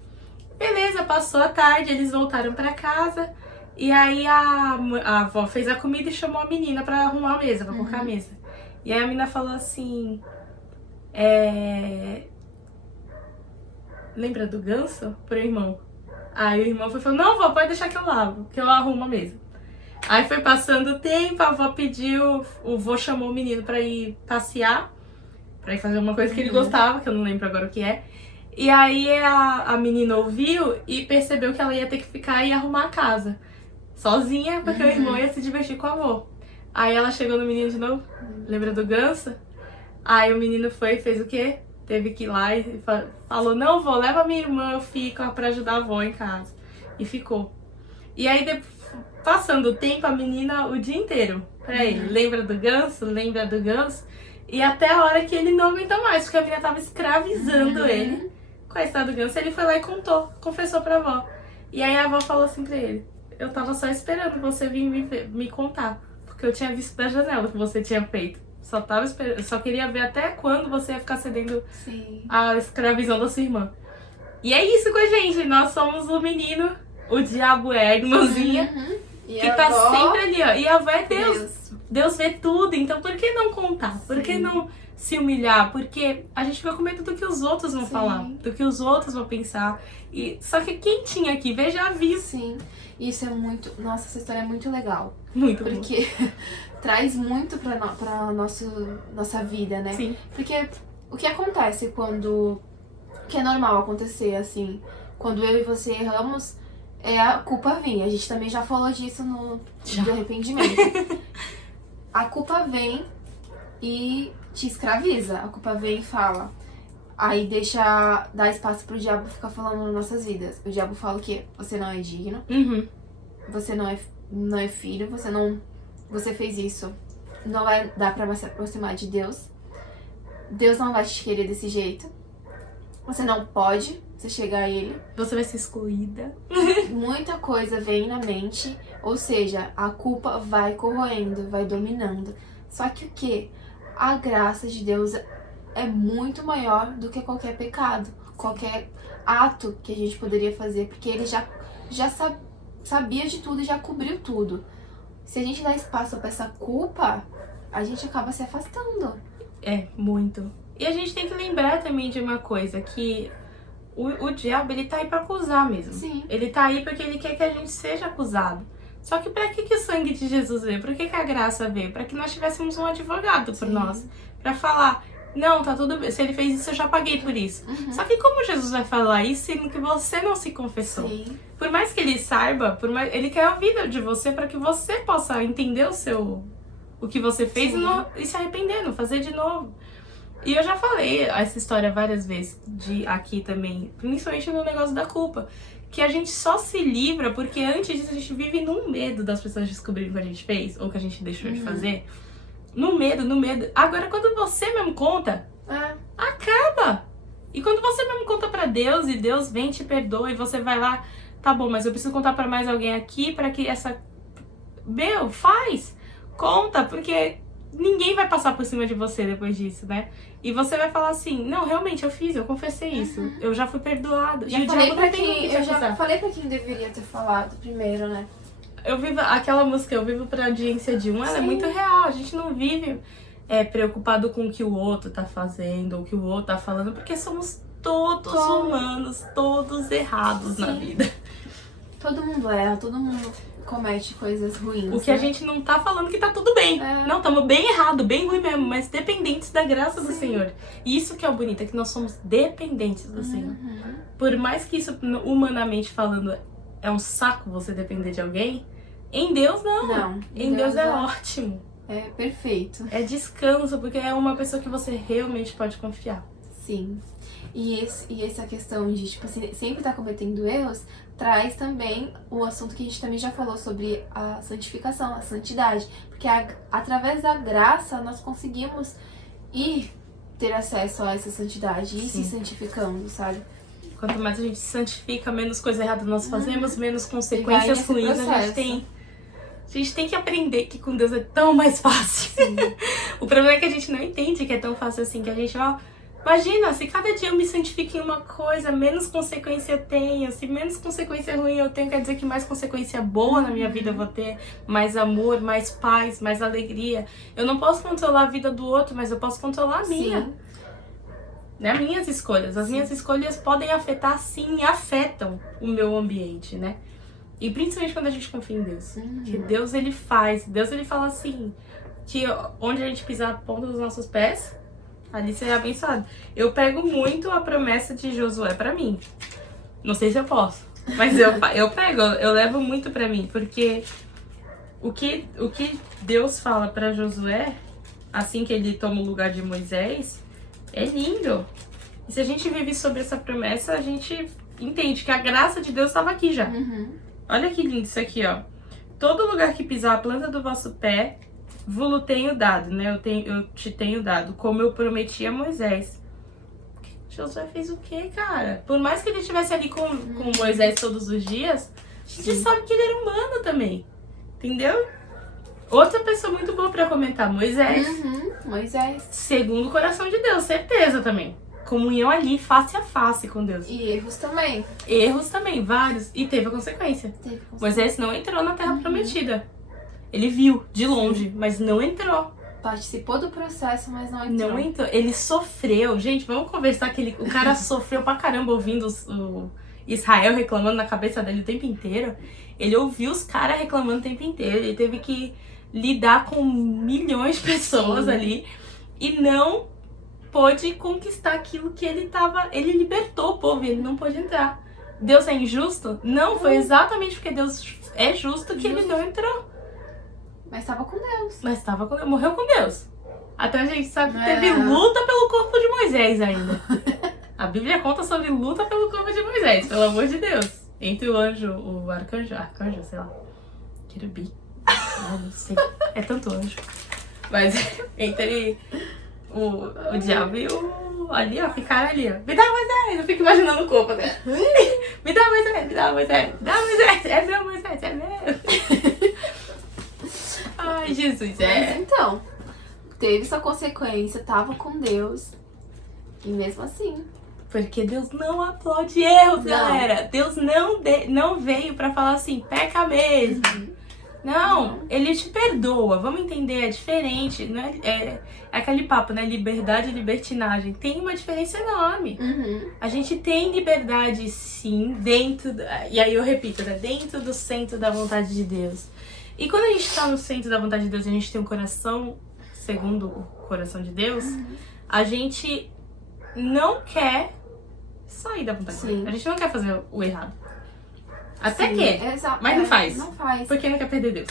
Beleza, passou a tarde, eles voltaram pra casa, e aí a avó fez a comida e chamou a menina pra arrumar a mesa, pra colocar a mesa. E aí a menina falou assim, lembra do ganso? Pro irmão. Aí o irmão foi falando, não, vó, pode deixar que eu lavo, que eu arrumo a mesa. Aí foi passando o tempo, a avó pediu, o vô chamou o menino pra ir passear, pra ir fazer uma coisa que ele gostava, que eu não lembro agora o que é. E aí a menina ouviu e percebeu que ela ia ter que ficar e arrumar a casa, sozinha, porque o irmão ia se divertir com a avó. Aí ela chegou no menino de novo, lembra do ganso? Aí o menino foi e fez o quê? Teve que ir lá e falou, não, vó, leva minha irmã, eu fico pra ajudar a avó em casa. E ficou. E aí, passando o tempo, a menina o dia inteiro pra ele. Lembra do ganso? Lembra do ganso? E até a hora que ele não aguentou mais, porque a menina tava escravizando ele com a história do ganso. Ele foi lá e contou, confessou pra avó. E aí a avó falou assim pra ele, eu tava só esperando você vir me contar, porque eu tinha visto da janela o que você tinha feito. Só tava esperando, só queria ver até quando você ia ficar cedendo a escravidão da sua irmã. E é isso com a gente, nós somos o menino, o diabo é a irmãzinha, que tá sempre ali, ó. E a avó é Deus. Deus vê tudo, então por que não contar? Por que não se humilhar, porque a gente fica com medo do que os outros vão falar, do que os outros vão pensar. Só que quem tinha que ver já viu. Sim, isso é muito... Nossa, essa história é muito legal. Muito porque traz muito pra nossa vida, né? Sim. Porque o que acontece quando... que é normal acontecer, assim, quando eu e você erramos, é a culpa vir. A gente também já falou disso no do arrependimento. A culpa vem e te escraviza. A culpa vem e fala. Aí dá espaço pro diabo ficar falando nas nossas vidas. O diabo fala o quê? Você não é digno. Você não é filho. Você fez isso. Não vai dar pra se aproximar de Deus. Deus não vai te querer desse jeito. Você não pode se chegar a ele. Você vai ser excluída. Muita coisa vem na mente. Ou seja, a culpa vai corroendo, vai dominando. Só que o quê? A graça de Deus é muito maior do que qualquer pecado. Qualquer ato que a gente poderia fazer. Porque ele já sabia de tudo e já cobriu tudo. Se a gente dá espaço pra essa culpa, a gente acaba se afastando. É, muito. E a gente tem que lembrar também de uma coisa, que o diabo, ele tá aí pra acusar mesmo. Sim. Ele tá aí porque ele quer que a gente seja acusado. Só que pra que o sangue de Jesus veio? Pra que a graça veio? Pra que nós tivéssemos um advogado por nós. Pra falar, não, tá tudo bem, se ele fez isso, eu já paguei por isso. Só que como Jesus vai falar isso, sendo que você não se confessou? Sim. Por mais que ele saiba, ele quer ouvir de você pra que você possa entender o que você fez e se arrepender, não fazer de novo. E eu já falei essa história várias vezes aqui também, principalmente no negócio da culpa, que a gente só se livra porque antes disso a gente vive num medo das pessoas descobrirem o que a gente fez ou o que a gente deixou de fazer. No medo. Agora, quando você mesmo conta, acaba. E quando você mesmo conta pra Deus e Deus vem, te perdoa e você vai lá, tá bom, mas eu preciso contar pra mais alguém aqui pra que conta, porque ninguém vai passar por cima de você depois disso, né? E você vai falar assim, não, realmente eu confessei isso, eu já fui perdoado. Eu já falei pra quem deveria ter falado primeiro, né? Aquela música, Eu Vivo pra Audiência de Um, ela é muito real, a gente não vive preocupado com o que o outro tá fazendo, ou o que o outro tá falando, porque somos todos humanos, todos errados na vida. Todo mundo erra, todo mundo comete coisas ruins. O que a gente não tá falando que tá tudo bem. Não, estamos bem errado, bem ruim mesmo, mas dependentes da graça do Senhor. E isso que é o bonito, é que nós somos dependentes do Senhor. Por mais que isso, humanamente falando, é um saco você depender de alguém, em Deus não. Em Deus é ótimo. É perfeito. É descanso, porque é uma pessoa que você realmente pode confiar. Sim. E essa questão de, tipo assim, sempre estar cometendo erros, traz também o assunto que a gente também já falou sobre a santificação, a santidade. Porque através da graça nós conseguimos ter acesso a essa santidade e ir se santificando, sabe? Quanto mais a gente se santifica, menos coisa errada nós fazemos, menos consequências ruins a gente tem. A gente tem que aprender que com Deus é tão mais fácil. O problema é que a gente não entende que é tão fácil assim, que a gente, imagina, se cada dia eu me santifico em uma coisa, menos consequência eu tenho. Se menos consequência ruim eu tenho, quer dizer que mais consequência boa na minha vida eu vou ter. Mais amor, mais paz, mais alegria. Eu não posso controlar a vida do outro, mas eu posso controlar a minha. Sim. Né? Minhas escolhas. As minhas escolhas podem afetar, sim, e afetam o meu ambiente, né? E principalmente quando a gente confia em Deus. Que Deus, ele faz. Deus, ele fala assim, que onde a gente pisar a ponta dos nossos pés, ali será abençoado. Eu pego muito a promessa de Josué pra mim. Não sei se eu posso, mas eu levo muito pra mim, porque o que Deus fala pra Josué, assim que ele toma o lugar de Moisés, é lindo. E se a gente vive sobre essa promessa, a gente entende que a graça de Deus estava aqui já. Olha que lindo isso aqui, ó. Todo lugar que pisar a planta do vosso pé, vos tenho dado, né? Eu te tenho dado, como eu prometi a Moisés. Josué fez o quê, cara? Por mais que ele estivesse ali com Moisés todos os dias, a gente sabe que ele era humano também. Entendeu? Outra pessoa muito boa pra comentar, Moisés. Moisés. Segundo o coração de Deus, certeza também. Comunhão ali, face a face com Deus. E erros também. Erros também, vários. E teve a consequência. Moisés não entrou na Terra Prometida. Ele viu, de longe, mas não entrou. participou do processo, mas não entrou. Não entrou. Ele sofreu. Gente, vamos conversar que o cara sofreu pra caramba ouvindo o Israel reclamando na cabeça dele o tempo inteiro. Ele ouviu os caras reclamando o tempo inteiro. Ele teve que lidar com milhões de pessoas ali e não pôde conquistar aquilo que ele tava. Ele libertou o povo e ele não pôde entrar. Deus é injusto? Não, foi exatamente porque Deus é justo que ele não entrou. Mas tava com Deus. Mas tava com, morreu com Deus. Até a gente sabe que teve luta pelo corpo de Moisés ainda. A Bíblia conta sobre luta pelo corpo de Moisés, pelo amor de Deus. Entre o anjo, o arcanjo, sei lá. Querubim. Não sei. É tanto anjo. Mas entre o diabo e o... Ali, ó, ficaram ali, ó. Me dá Moisés! Eu fico imaginando o corpo dela. Me dá Moisés, me dá Moisés, me dá Moisés. É meu Moisés, é meu. Ai, Jesus, Mas então, teve sua consequência, tava com Deus. E mesmo assim. Porque Deus não aplaude erros, galera. Deus não veio pra falar assim, peca mesmo. Não, ele te perdoa. Vamos entender, é diferente. Não é aquele papo, né? Liberdade e libertinagem. Tem uma diferença enorme. A gente tem liberdade, sim, dentro... E aí eu repito, né? Dentro do centro da vontade de Deus. E quando a gente tá no centro da vontade de Deus, a gente tem um coração segundo o coração de Deus, a gente não quer sair da vontade de Deus. A gente não quer fazer o errado. Até mas não faz. Não faz. Porque não quer perder Deus.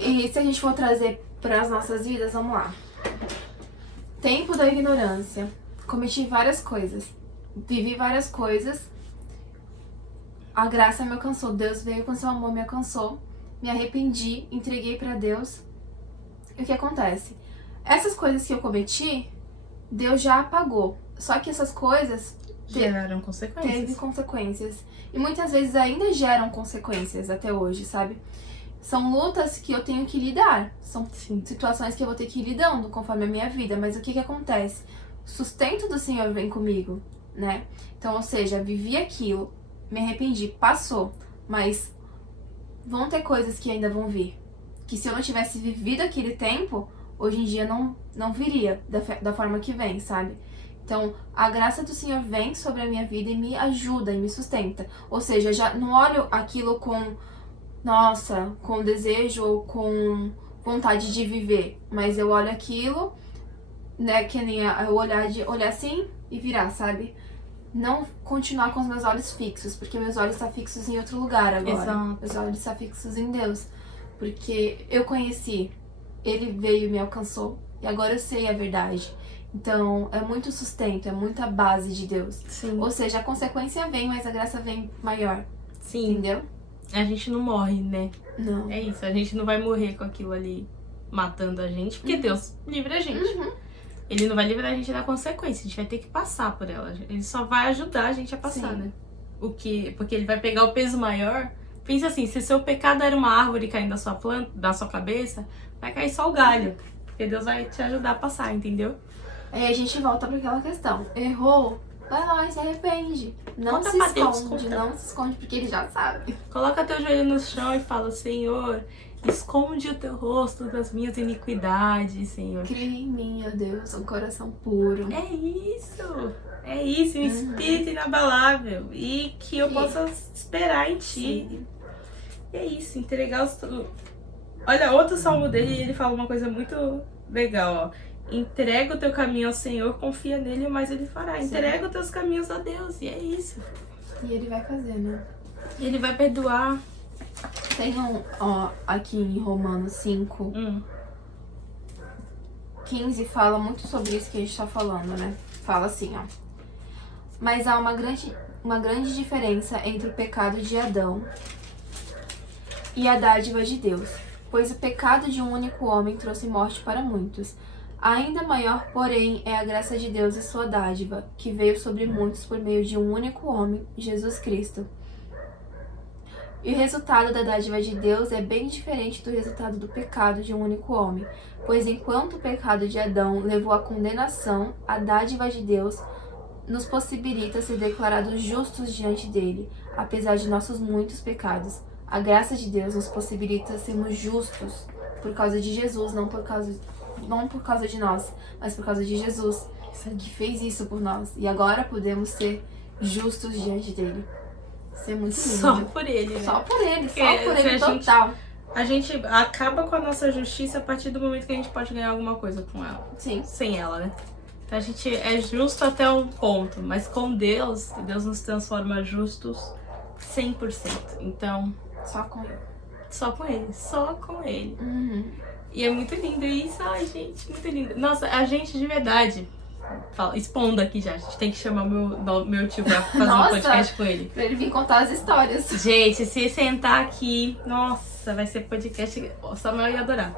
E se a gente for trazer para as nossas vidas, vamos lá. Tempo da ignorância. Cometi várias coisas. Vivi várias coisas. A graça me alcançou. Deus veio com seu amor, me alcançou. Me arrependi, entreguei para Deus. E o que acontece? Essas coisas que eu cometi, Deus já apagou. Só que essas coisas geraram consequências. Teve consequências. E muitas vezes ainda geram consequências até hoje, sabe? São lutas que eu tenho que lidar. São situações que eu vou ter que ir lidando conforme a minha vida. Mas o que acontece? O sustento do Senhor vem comigo, né? Então, ou seja, vivi aquilo, me arrependi, passou. Mas vão ter coisas que ainda vão vir. Que se eu não tivesse vivido aquele tempo, hoje em dia não viria da forma que vem, sabe? Então, a graça do Senhor vem sobre a minha vida e me ajuda e me sustenta. Ou seja, já não olho aquilo com desejo ou com vontade de viver. Mas eu olho aquilo, né, que nem eu olhar assim e virar, sabe? Não continuar com os meus olhos fixos, porque meus olhos estão fixos em outro lugar agora. Exato. Meus olhos estão fixos em Deus. Porque eu conheci, Ele veio e me alcançou. E agora eu sei a verdade. Então, é muito sustento, é muita base de Deus. Sim. Ou seja, a consequência vem, mas a graça vem maior. Sim. Entendeu? A gente não morre, né? Não. É isso, a gente não vai morrer com aquilo ali matando a gente, porque Deus livra a gente. Ele não vai livrar a gente da consequência, a gente vai ter que passar por ela. Ele só vai ajudar a gente a passar, né? Porque ele vai pegar o peso maior. Pensa assim, se seu pecado era uma árvore caindo da sua cabeça, vai cair só o galho. Porque Deus vai te ajudar a passar, entendeu? Aí a gente volta para aquela questão. Errou, vai lá e se arrepende. Não Conta se pra Deus, esconde, não se esconde, porque Ele já sabe. Coloca teu joelho no chão e fala, Senhor, esconde o teu rosto das minhas iniquidades, Senhor. Cria em mim, ó Deus, um coração puro. É isso, um espírito inabalável. E que eu possa esperar em Ti. E é isso, entregar os... Olha, outro salmo dele, ele fala uma coisa muito legal, ó. Entrega o teu caminho ao Senhor, confia nele, mas Ele fará. Entrega os teus caminhos a Deus, e é isso. E Ele vai fazer, né? Ele vai perdoar. Tem aqui em Romanos 5, 15, fala muito sobre isso que a gente tá falando, né? Fala assim, ó. Mas há uma grande diferença entre o pecado de Adão e a dádiva de Deus. Pois o pecado de um único homem trouxe morte para muitos. Ainda maior, porém, é a graça de Deus e sua dádiva, que veio sobre muitos por meio de um único homem, Jesus Cristo. E o resultado da dádiva de Deus é bem diferente do resultado do pecado de um único homem. Pois enquanto o pecado de Adão levou à condenação, a dádiva de Deus nos possibilita ser declarados justos diante dele, apesar de nossos muitos pecados. A graça de Deus nos possibilita sermos justos por causa de Jesus, não por causa não por causa de nós, mas por causa de Jesus, que fez isso por nós. E agora podemos ser justos diante dele. Isso é muito lindo. Só por ele, né? Só por ele, Porque só por ele total. A gente acaba com a nossa justiça a partir do momento que a gente pode ganhar alguma coisa com ela. Sim. Sem ela, né? Então a gente é justo até um ponto, mas com Deus, Deus nos transforma justos 100%. Então, só com ele. Só com ele, só com ele. Uhum. E é muito lindo isso, ai gente, muito lindo. Nossa, a gente de verdade, expondo aqui já, a gente tem que chamar meu tio pra fazer um podcast com ele. Pra ele vir contar as histórias. Gente, se sentar aqui, nossa, vai ser podcast, o Samuel ia adorar.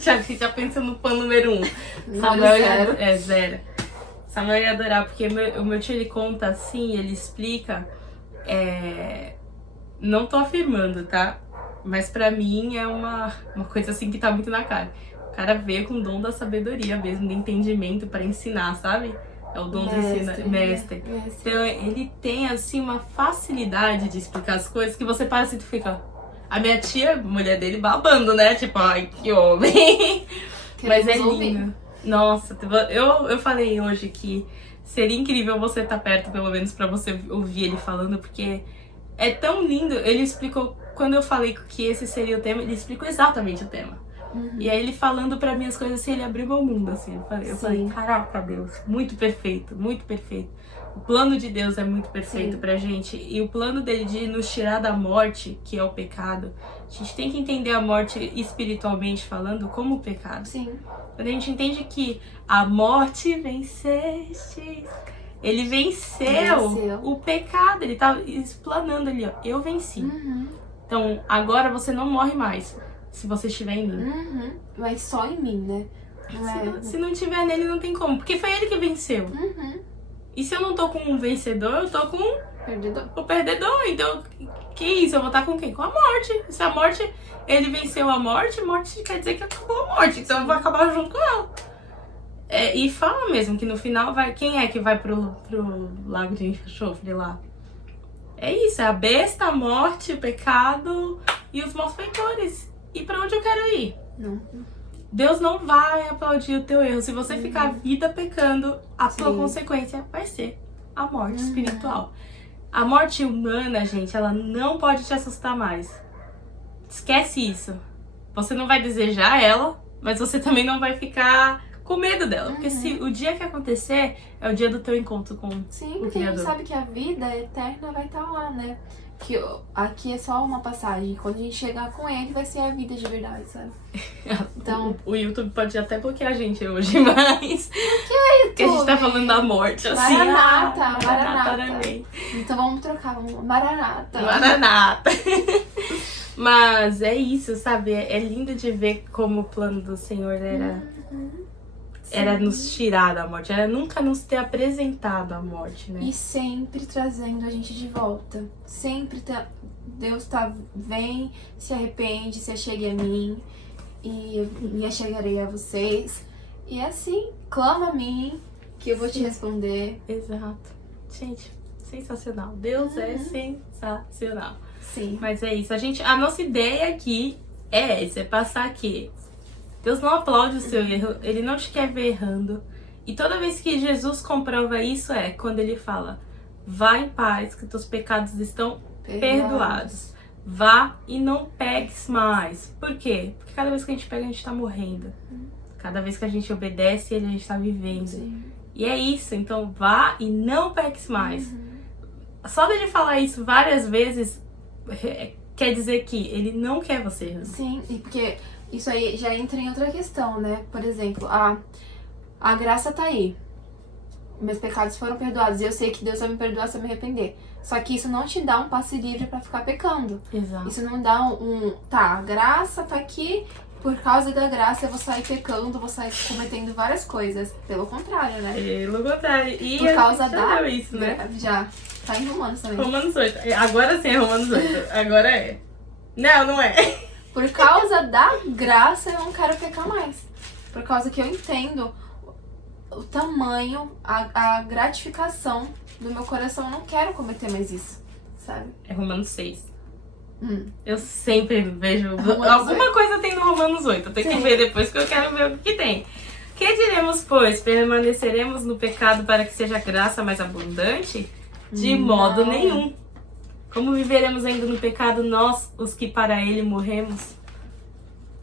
já pensando no fã número 1. Samuel ia, zero. Samuel ia adorar, porque o meu tio ele conta assim, ele explica, não tô afirmando, tá? Mas pra mim é uma coisa assim que tá muito na cara. O cara veio com o dom da sabedoria mesmo, do entendimento pra ensinar, sabe? É o dom do mestre. Então ele tem assim uma facilidade de explicar as coisas que você para assim e fica... A minha tia, mulher dele, babando, né? Tipo, ai, que homem. Mas é lindo. Nossa, eu falei hoje que seria incrível você estar perto, pelo menos pra você ouvir ele falando, porque é tão lindo. Ele explicou, quando eu falei que esse seria o tema, ele explicou exatamente o tema. Uhum. E aí ele falando pra mim as coisas assim, ele abriu meu mundo, assim. Eu falei, caraca, Deus, muito perfeito, muito perfeito. O plano de Deus é muito perfeito pra gente. E o plano dele de nos tirar da morte, que é o pecado, a gente tem que entender a morte espiritualmente falando como o pecado. Sim. Quando a gente entende que a morte venceste, ele venceu o pecado, ele tá explanando ali, ó, eu venci. Uhum. Então, agora você não morre mais, se você estiver em mim. Uhum. Mas só em mim, né? Se não tiver nele, não tem como, porque foi ele que venceu. Uhum. E se eu não tô com um vencedor, eu tô com o perdedor. Então, que isso? Eu vou estar com quem? Com a morte. Se a morte, ele venceu a morte quer dizer que acabou a morte. Então eu vou acabar junto com ela. E fala mesmo que no final quem é que vai pro lago de enxofre lá? É isso, é a besta, a morte, o pecado e os malfeitores. E pra onde eu quero ir? Não. Deus não vai aplaudir o teu erro. Se você ficar a vida pecando, a tua consequência vai ser a morte espiritual. A morte humana, gente, ela não pode te assustar mais. Esquece isso. Você não vai desejar ela, mas você também não vai ficar com medo dela. Porque se o dia que acontecer, é o dia do teu encontro com o Criador. Sim, porque a gente sabe que a vida eterna vai estar lá, né? Que aqui é só uma passagem. Quando a gente chegar com ele, vai ser a vida de verdade, sabe? Então, o YouTube pode até bloquear a gente hoje, mas... Porque a gente tá falando da morte, assim. Maranata. Então vamos trocar, Maranata. Mas é isso, sabe? É lindo de ver como o plano do Senhor era nos tirar da morte, era nunca nos ter apresentado a morte, né? E sempre trazendo a gente de volta. Sempre Deus vem, se arrepende, se achegue a mim e eu me achegarei a vocês. E assim, clama a mim que eu vou te responder. Exato. Gente, sensacional. Deus é sensacional. Sim. Mas é isso. A nossa ideia aqui é passar aqui. Deus não aplaude o seu erro, ele não te quer ver errando. E toda vez que Jesus comprova isso quando ele fala: vá em paz, que teus pecados estão perdoados. Vá e não peques mais. Por quê? Porque cada vez que a gente pega, a gente tá morrendo. Cada vez que a gente obedece ele, a gente tá vivendo. Sim. E é isso, então vá e não peques mais. Só dele falar isso várias vezes quer dizer que ele não quer você errando. Sim, e porque isso aí já entra em outra questão, né? Por exemplo, a graça tá aí. Meus pecados foram perdoados. E eu sei que Deus vai me perdoar se eu me arrepender. Só que isso não te dá um passe livre pra ficar pecando. Exato. Isso não dá a graça tá aqui, por causa da graça eu vou sair pecando, vou sair cometendo várias coisas. Pelo contrário, né? Pelo contrário. E por causa da... isso, né? Já. Tá em Romanos também. Romanos 8. Agora sim é Romanos 8. Agora é. Não é. Por causa da graça eu não quero pecar mais. Por causa que eu entendo o tamanho, a gratificação do meu coração. Eu não quero cometer mais isso, sabe? É Romanos 6. Eu sempre vejo. Romanos Alguma 8. coisa tem no Romanos 8. Eu tenho que Sim. ver depois, que eu quero ver o que tem. Que diremos, pois? Permaneceremos no pecado para que seja graça mais abundante? De modo Não. nenhum. Como viveremos ainda no pecado, nós, os que para ele morremos?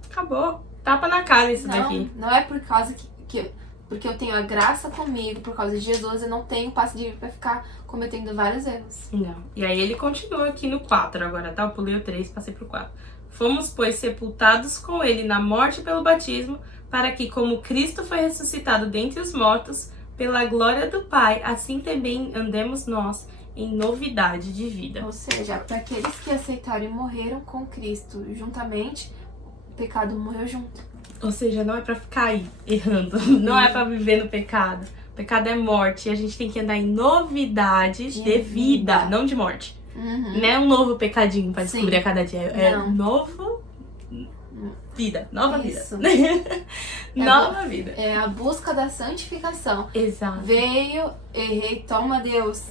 Acabou. Tapa na cara isso daqui. Não é por causa porque eu tenho a graça comigo, por causa de Jesus, eu não tenho passe livre pra ficar cometendo vários erros. Não. E aí ele continua aqui no 4 agora, tá? Eu pulei o 3, passei pro 4. Fomos, pois, sepultados com ele na morte pelo batismo, para que, como Cristo foi ressuscitado dentre os mortos, pela glória do Pai, assim também andemos nós em novidade de vida. Ou seja, para aqueles que aceitaram e morreram com Cristo juntamente, o pecado morreu junto. Ou seja, não é pra ficar aí errando, não é pra viver no pecado. O pecado é morte e a gente tem que andar em novidade de vida, não de morte. Não é um novo pecadinho pra descobrir a cada dia, é novo vida, nova Isso. vida. Nova vida. É a busca da santificação. Exato. Veio, errei, toma Deus.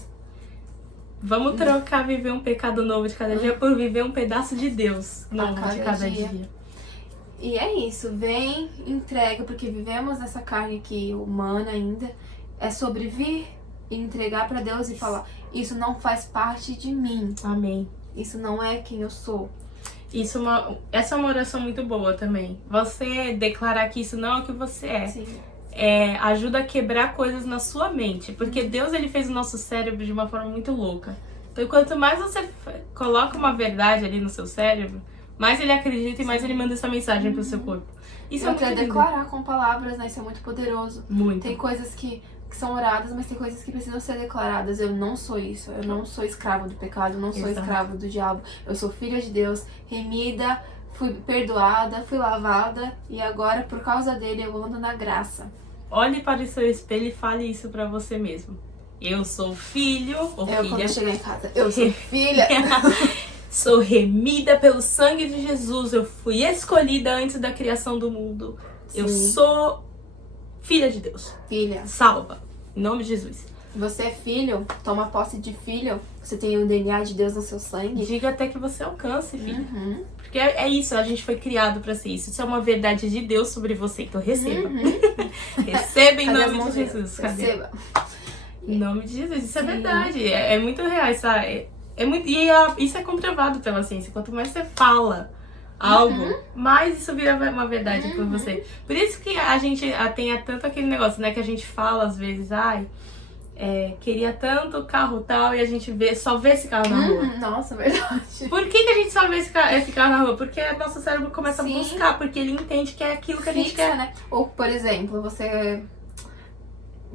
Vamos trocar viver um pecado novo de cada dia por viver um pedaço de Deus novo de cada dia. E é isso, vem, entrega, porque vivemos nessa carne aqui humana ainda. É sobre vir e entregar pra Deus e falar: isso não faz parte de mim. Amém. Isso não é quem eu sou. Essa é uma oração muito boa também. Você declarar que isso não é o que você é. Sim. Ajuda a quebrar coisas na sua mente. Porque Deus, ele fez o nosso cérebro de uma forma muito louca. Então, quanto mais você coloca uma verdade ali no seu cérebro, mais ele acredita e mais ele manda essa mensagem pro seu corpo. Isso é muito lindo. Declarar com palavras, né? Isso é muito poderoso. Muito. Tem coisas que são oradas, mas tem coisas que precisam ser declaradas. Eu não sou isso. Eu não sou escrava do pecado, eu não sou escrava do diabo. Eu sou filha de Deus, remida, fui perdoada, fui lavada e agora, por causa dele, eu ando na graça. Olhe para o seu espelho e fale isso pra você mesmo. Eu sou filho ou filha. Quando eu chegar em casa, eu sou filha. Sou remida pelo sangue de Jesus. Eu fui escolhida antes da criação do mundo. Sim. Eu sou filha de Deus. Filha. Salva. Em nome de Jesus. Você é filho, toma posse de filho. Você tem o DNA de Deus no seu sangue. Diga até que você alcance, filho. Porque é isso, a gente foi criado pra ser isso. Isso é uma verdade de Deus sobre você. Então receba. Receba em nome de Jesus. Receba. Em nome de Jesus. Isso é verdade. É muito real. Isso é comprovado pela ciência. Quanto mais você fala algo, mais isso vira uma verdade pra você. Por isso que a gente tem tanto aquele negócio, né? Que a gente fala às vezes, queria tanto o carro tal, e a gente só vê esse carro na rua. Nossa, verdade. Por que a gente só vê esse carro na rua? Porque nosso cérebro começa a buscar, porque ele entende que é aquilo que a gente quer. Né? Ou, por exemplo, você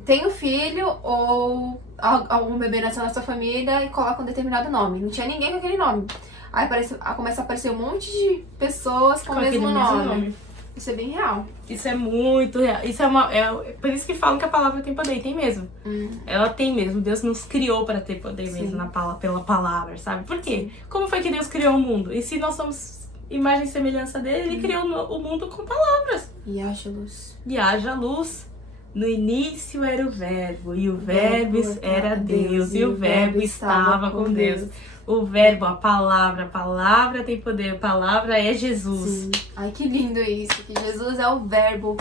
tem um filho ou algum bebê nasceu na sua família e coloca um determinado nome. Não tinha ninguém com aquele nome. Aí começa a aparecer um monte de pessoas com o mesmo nome. Isso é bem real. Isso é muito real. Isso por isso que falam que a palavra tem poder. E tem mesmo. Ela tem mesmo. Deus nos criou para ter poder mesmo pela palavra, sabe? Por quê? Como foi que Deus criou o mundo? E se nós somos imagem e semelhança dele, ele criou o mundo com palavras. E haja luz. E haja luz. No início era o verbo, e o verbo era Deus, e o verbo estava com Deus. O verbo, a palavra tem poder, a palavra é Jesus. Sim. Ai, que lindo isso, que Jesus é o verbo.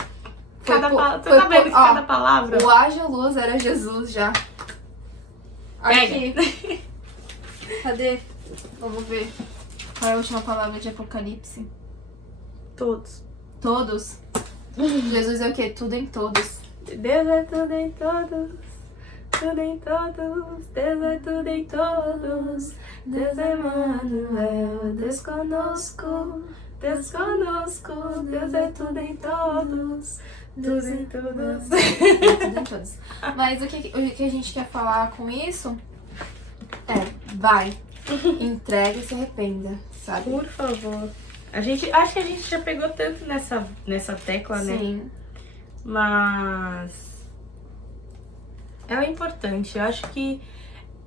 Você tá vendo que cada palavra? O haja luz era Jesus já. Aqui. Pega. Cadê? Vamos ver. Qual é a última palavra de Apocalipse? Todos. Todos? Jesus é o quê? Tudo em todos. Deus é tudo em todos, tudo em todos, Deus é tudo em todos, Deus é Emmanuel, Deus conosco, Deus conosco, Deus é tudo em todos, tudo em todos. Tudo em todos. Mas o que a gente quer falar com isso vai, entregue e se arrependa, sabe? Por favor. Acho que a gente já pegou tanto nessa tecla, né? Sim. Mas ela é importante. Eu acho que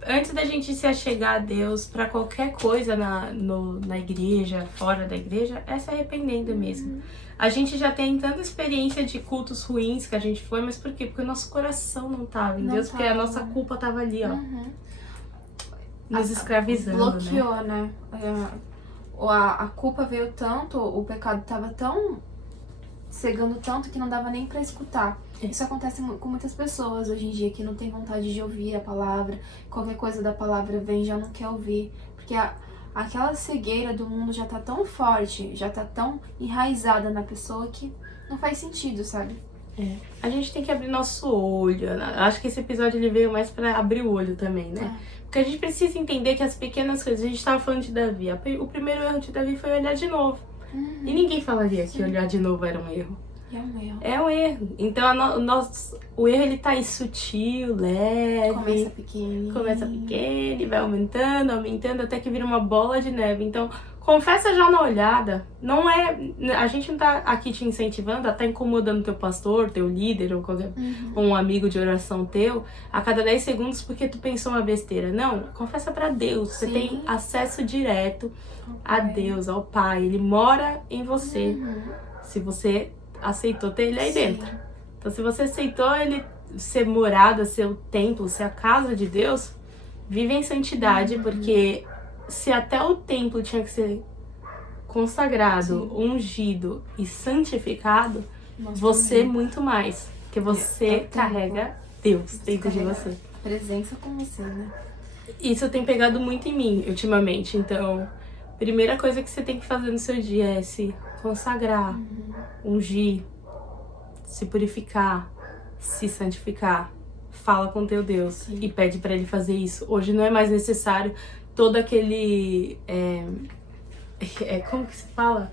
antes da gente se achegar a Deus pra qualquer coisa na igreja, fora da igreja, é se arrependendo mesmo. A gente já tem tanta experiência de cultos ruins que a gente foi, mas por quê? Porque o nosso coração não tava em Deus, porque a nossa culpa tava ali, ó. Nos escravizando, bloqueou, né? a culpa veio tanto, o pecado tava tão cegando tanto que não dava nem pra escutar. Isso acontece com muitas pessoas hoje em dia, que não tem vontade de ouvir a palavra, qualquer coisa da palavra vem, já não quer ouvir, porque aquela cegueira do mundo já tá tão forte, já tá tão enraizada na pessoa que não faz sentido, sabe? A gente tem que abrir nosso olho. Acho que esse episódio ele veio mais pra abrir o olho também, né? Porque a gente precisa entender que as pequenas coisas... A gente tava falando de Davi. O primeiro erro de Davi foi olhar de novo. E ninguém falaria que olhar de novo era um erro. É um erro. Então o erro ele tá aí sutil, leve. Começa pequeno e vai aumentando, até que vira uma bola de neve. Então, confessa já na olhada. Não é... A gente não tá aqui te incentivando a tá incomodando teu pastor, teu líder ou ou um amigo de oração teu a cada 10 segundos porque tu pensou uma besteira. Não, confessa pra Deus. Você tem acesso direto a Deus, ao Pai. Ele mora em você. Se você aceitou ter ele aí dentro. Então, se você aceitou ele ser morada, ser o templo, ser a casa de Deus, vive em santidade, porque se até o templo tinha que ser consagrado, ungido e santificado, você muito mais, porque você carrega Deus dentro de você. Presença com você, né? Isso tem pegado muito em mim ultimamente, então, primeira coisa que você tem que fazer no seu dia é se consagrar, ungir, se purificar, se santificar. Fala com teu Deus e pede pra ele fazer isso. Hoje não é mais necessário todo aquele... como que se fala?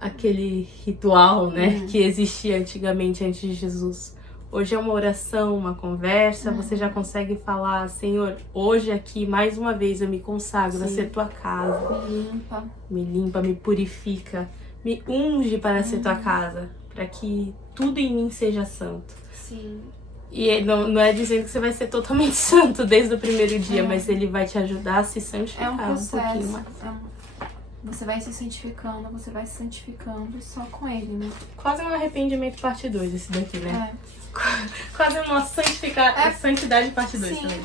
Aquele ritual, né? Que existia antigamente, antes de Jesus. Hoje é uma oração, uma conversa. Você já consegue falar: Senhor, hoje aqui, mais uma vez, eu me consagro a ser tua casa. Me limpa, me purifica. Me unge para ser tua casa. Para que tudo em mim seja santo. E não é dizendo que você vai ser totalmente santo desde o primeiro dia, mas ele vai te ajudar a se santificar um processo, pouquinho mais. Você vai se santificando só com ele, né? Quase um arrependimento parte 2 esse daqui, né? Quase uma santidade parte 2 também.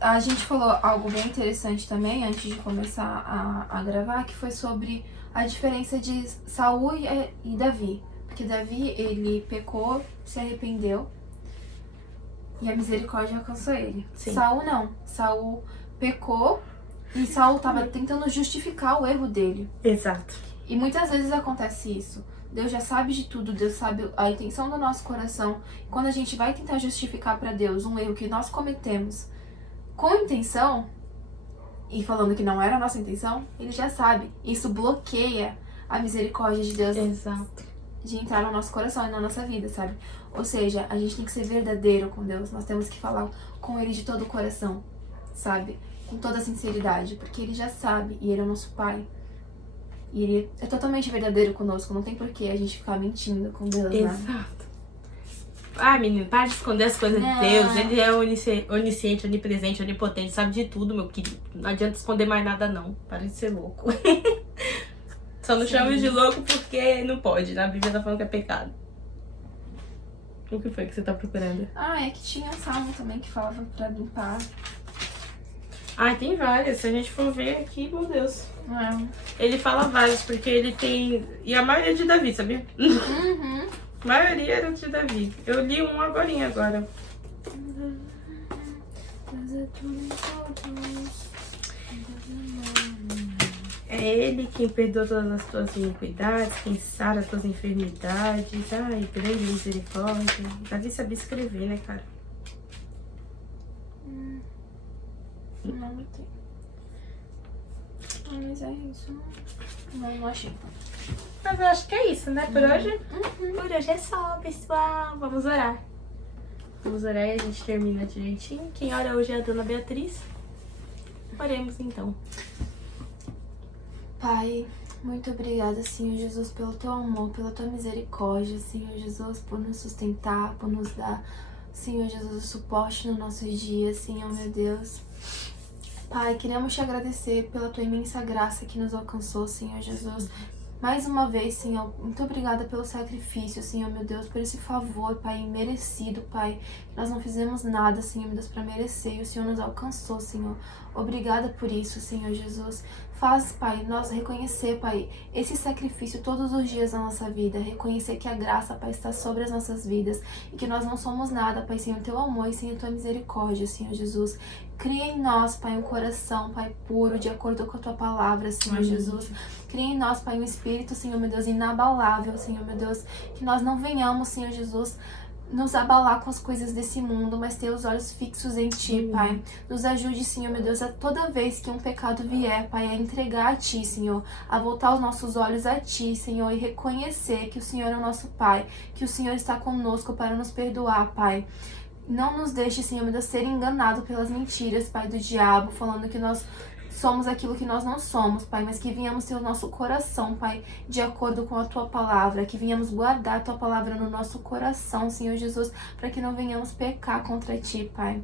A gente falou algo bem interessante também, antes de começar a gravar, que foi sobre a diferença de Saul e Davi. Porque Davi, ele pecou, se arrependeu, e a misericórdia alcançou ele. Saul não. Saul pecou e Saul estava tentando justificar o erro dele. Exato. E muitas vezes acontece isso. Deus já sabe de tudo, Deus sabe a intenção do nosso coração. Quando a gente vai tentar justificar para Deus um erro que nós cometemos com intenção, e falando que não era a nossa intenção, ele já sabe. Isso bloqueia a misericórdia de Deus. Exato. De entrar no nosso coração e na nossa vida, sabe? Ou seja, a gente tem que ser verdadeiro com Deus. Nós temos que falar com Ele de todo o coração, sabe? Com toda a sinceridade, porque Ele já sabe e Ele é o nosso Pai. E Ele é totalmente verdadeiro conosco. Não tem porquê a gente ficar mentindo com Deus, né? Exato. Ah, menino, para de esconder as coisas de Deus. Ele é onisciente, onipresente, onipotente, sabe de tudo, meu querido. Não adianta esconder mais nada, não. Para de ser louco. Só não chama de louco porque não pode. Na Bíblia tá falando que é pecado. O que foi que você tá procurando? É que tinha um salmo também que falava pra limpar. Tem várias. Se a gente for ver aqui, meu Deus. Ele fala vários, porque ele tem... E a maioria é de Davi, sabia? A maioria era de Davi. Eu li um agora. É ele quem perdoa todas as tuas iniquidades, quem sara as tuas enfermidades. Ai, grande misericórdia. Davi sabia escrever, né, cara? Não tem. Mas é isso. Não achei. Mas eu acho que é isso, né? Por hoje? Por hoje é só, pessoal. Vamos orar. Vamos orar e a gente termina direitinho. Quem ora hoje é a Dona Beatriz. Oremos então. Pai, muito obrigada, Senhor Jesus, pelo teu amor, pela tua misericórdia, Senhor Jesus, por nos sustentar, por nos dar, Senhor Jesus, o suporte nos nossos dias, Senhor, meu Deus. Pai, queremos te agradecer pela tua imensa graça que nos alcançou, Senhor Jesus. Mais uma vez, Senhor, muito obrigada pelo sacrifício, Senhor, meu Deus, por esse favor, Pai, merecido, Pai. Nós não fizemos nada, Senhor, meu Deus, para merecer, e o Senhor nos alcançou, Senhor. Obrigada por isso, Senhor Jesus. Faz, Pai, nós reconhecer, Pai, esse sacrifício todos os dias da nossa vida. Reconhecer que a graça, Pai, está sobre as nossas vidas. E que nós não somos nada, Pai, sem o Teu amor e sem a Tua misericórdia, Senhor Jesus. Cria em nós, Pai, um coração, Pai, puro, de acordo com a Tua palavra, Senhor Amém. Jesus. Cria em nós, Pai, um espírito, Senhor, meu Deus, inabalável, Senhor, meu Deus. Que nós não venhamos, Senhor Jesus, nos abalar com as coisas desse mundo, mas ter os olhos fixos em Ti, Pai. Nos ajude, Senhor, meu Deus, a toda vez que um pecado vier, Pai, a entregar a Ti, Senhor, a voltar os nossos olhos a Ti, Senhor, e reconhecer que o Senhor é o nosso Pai, que o Senhor está conosco para nos perdoar, Pai. Não nos deixe, Senhor, meu Deus, ser enganado pelas mentiras, Pai, do diabo, falando que nós somos aquilo que nós não somos, Pai, mas que venhamos ter o nosso coração, Pai, de acordo com a Tua palavra, que venhamos guardar a Tua palavra no nosso coração, Senhor Jesus, para que não venhamos pecar contra Ti, Pai.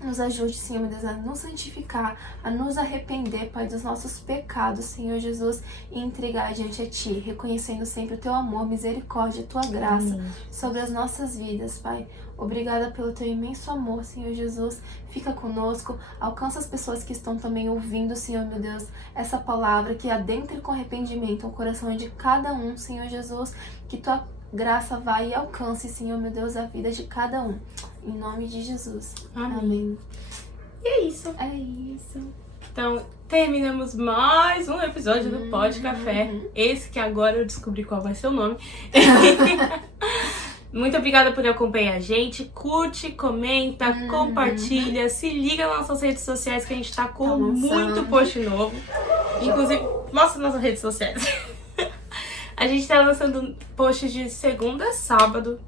Nos ajude, Senhor, meu Deus, a nos santificar, a nos arrepender, Pai, dos nossos pecados, Senhor Jesus, e entregar diante a Ti, reconhecendo sempre o Teu amor, misericórdia, Tua graça sobre as nossas vidas, Pai. Obrigada pelo Teu imenso amor, Senhor Jesus. Fica conosco, alcança as pessoas que estão também ouvindo, Senhor, meu Deus, essa palavra, que adentre com arrependimento ao coração de cada um, Senhor Jesus, que Tua graça vai e alcance, Senhor, meu Deus, a vida de cada um. Em nome de Jesus. Amém. E é isso. É isso. Então, terminamos mais um episódio do Pod Café. Esse que agora eu descobri qual vai ser o nome. Muito obrigada por acompanhar a gente. Curte, comenta, compartilha. Se liga nas nossas redes sociais que a gente tá com muito post novo. Inclusive, mostra nossas redes sociais. A gente tá lançando posts de segunda a sábado.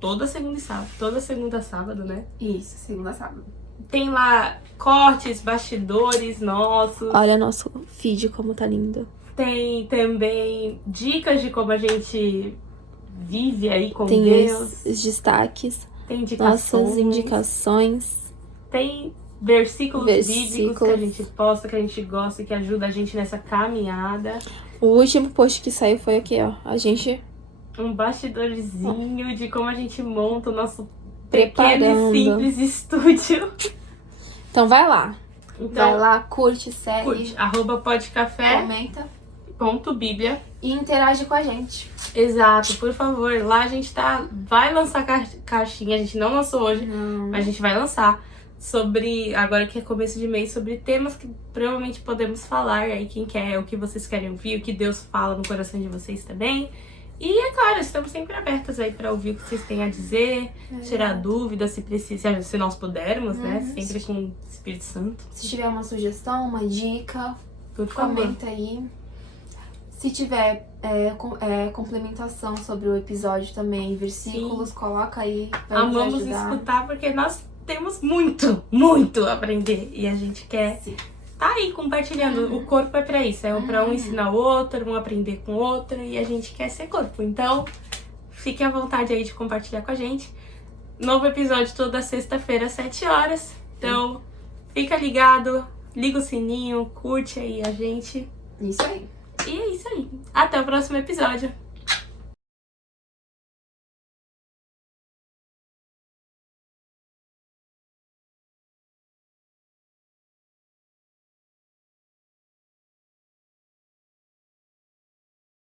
Toda segunda e sábado. Toda segunda a sábado, né? Isso, segunda a sábado. Tem lá cortes, bastidores nossos. Olha nosso feed como tá lindo. Tem também dicas de como a gente vive aí com Tem Deus. os destaques. Tem indicações. Nossas indicações. Tem versículos bíblicos que a gente posta, que a gente gosta e que ajuda a gente nessa caminhada. O último post que saiu foi aqui, ó. A gente... Um bastidorzinho de como a gente monta o nosso Preparando. pequeno e simples estúdio. Então vai lá. Então, Vai lá, curte, segue, curte, @podcafé.bíblia. comenta e interage com a gente. Exato, por favor. Lá a gente vai lançar caixinha, a gente não lançou hoje, mas a gente vai lançar sobre, agora que é começo de mês, sobre temas que provavelmente podemos falar aí, quem quer, o que vocês querem ouvir, o que Deus fala no coração de vocês também. E é claro, estamos sempre abertas aí pra ouvir o que vocês têm a dizer, tirar dúvidas se precisa, se nós pudermos, né? Sempre com o Espírito Santo. Se tiver uma sugestão, uma dica, Por favor. comenta aí. Se tiver complementação sobre o episódio também, versículos, coloca aí. Vai nos Amamos ajudar. escutar porque nós temos muito a aprender e a gente quer tá aí compartilhando. O corpo é pra isso, é pra um ensinar o outro, um aprender com o outro e a gente quer ser corpo. Então, fique à vontade aí de compartilhar com a gente. Novo episódio toda sexta-feira às 7 horas. Então, fica ligado, liga o sininho, curte aí a gente. Isso aí. E é isso aí. Até o próximo episódio.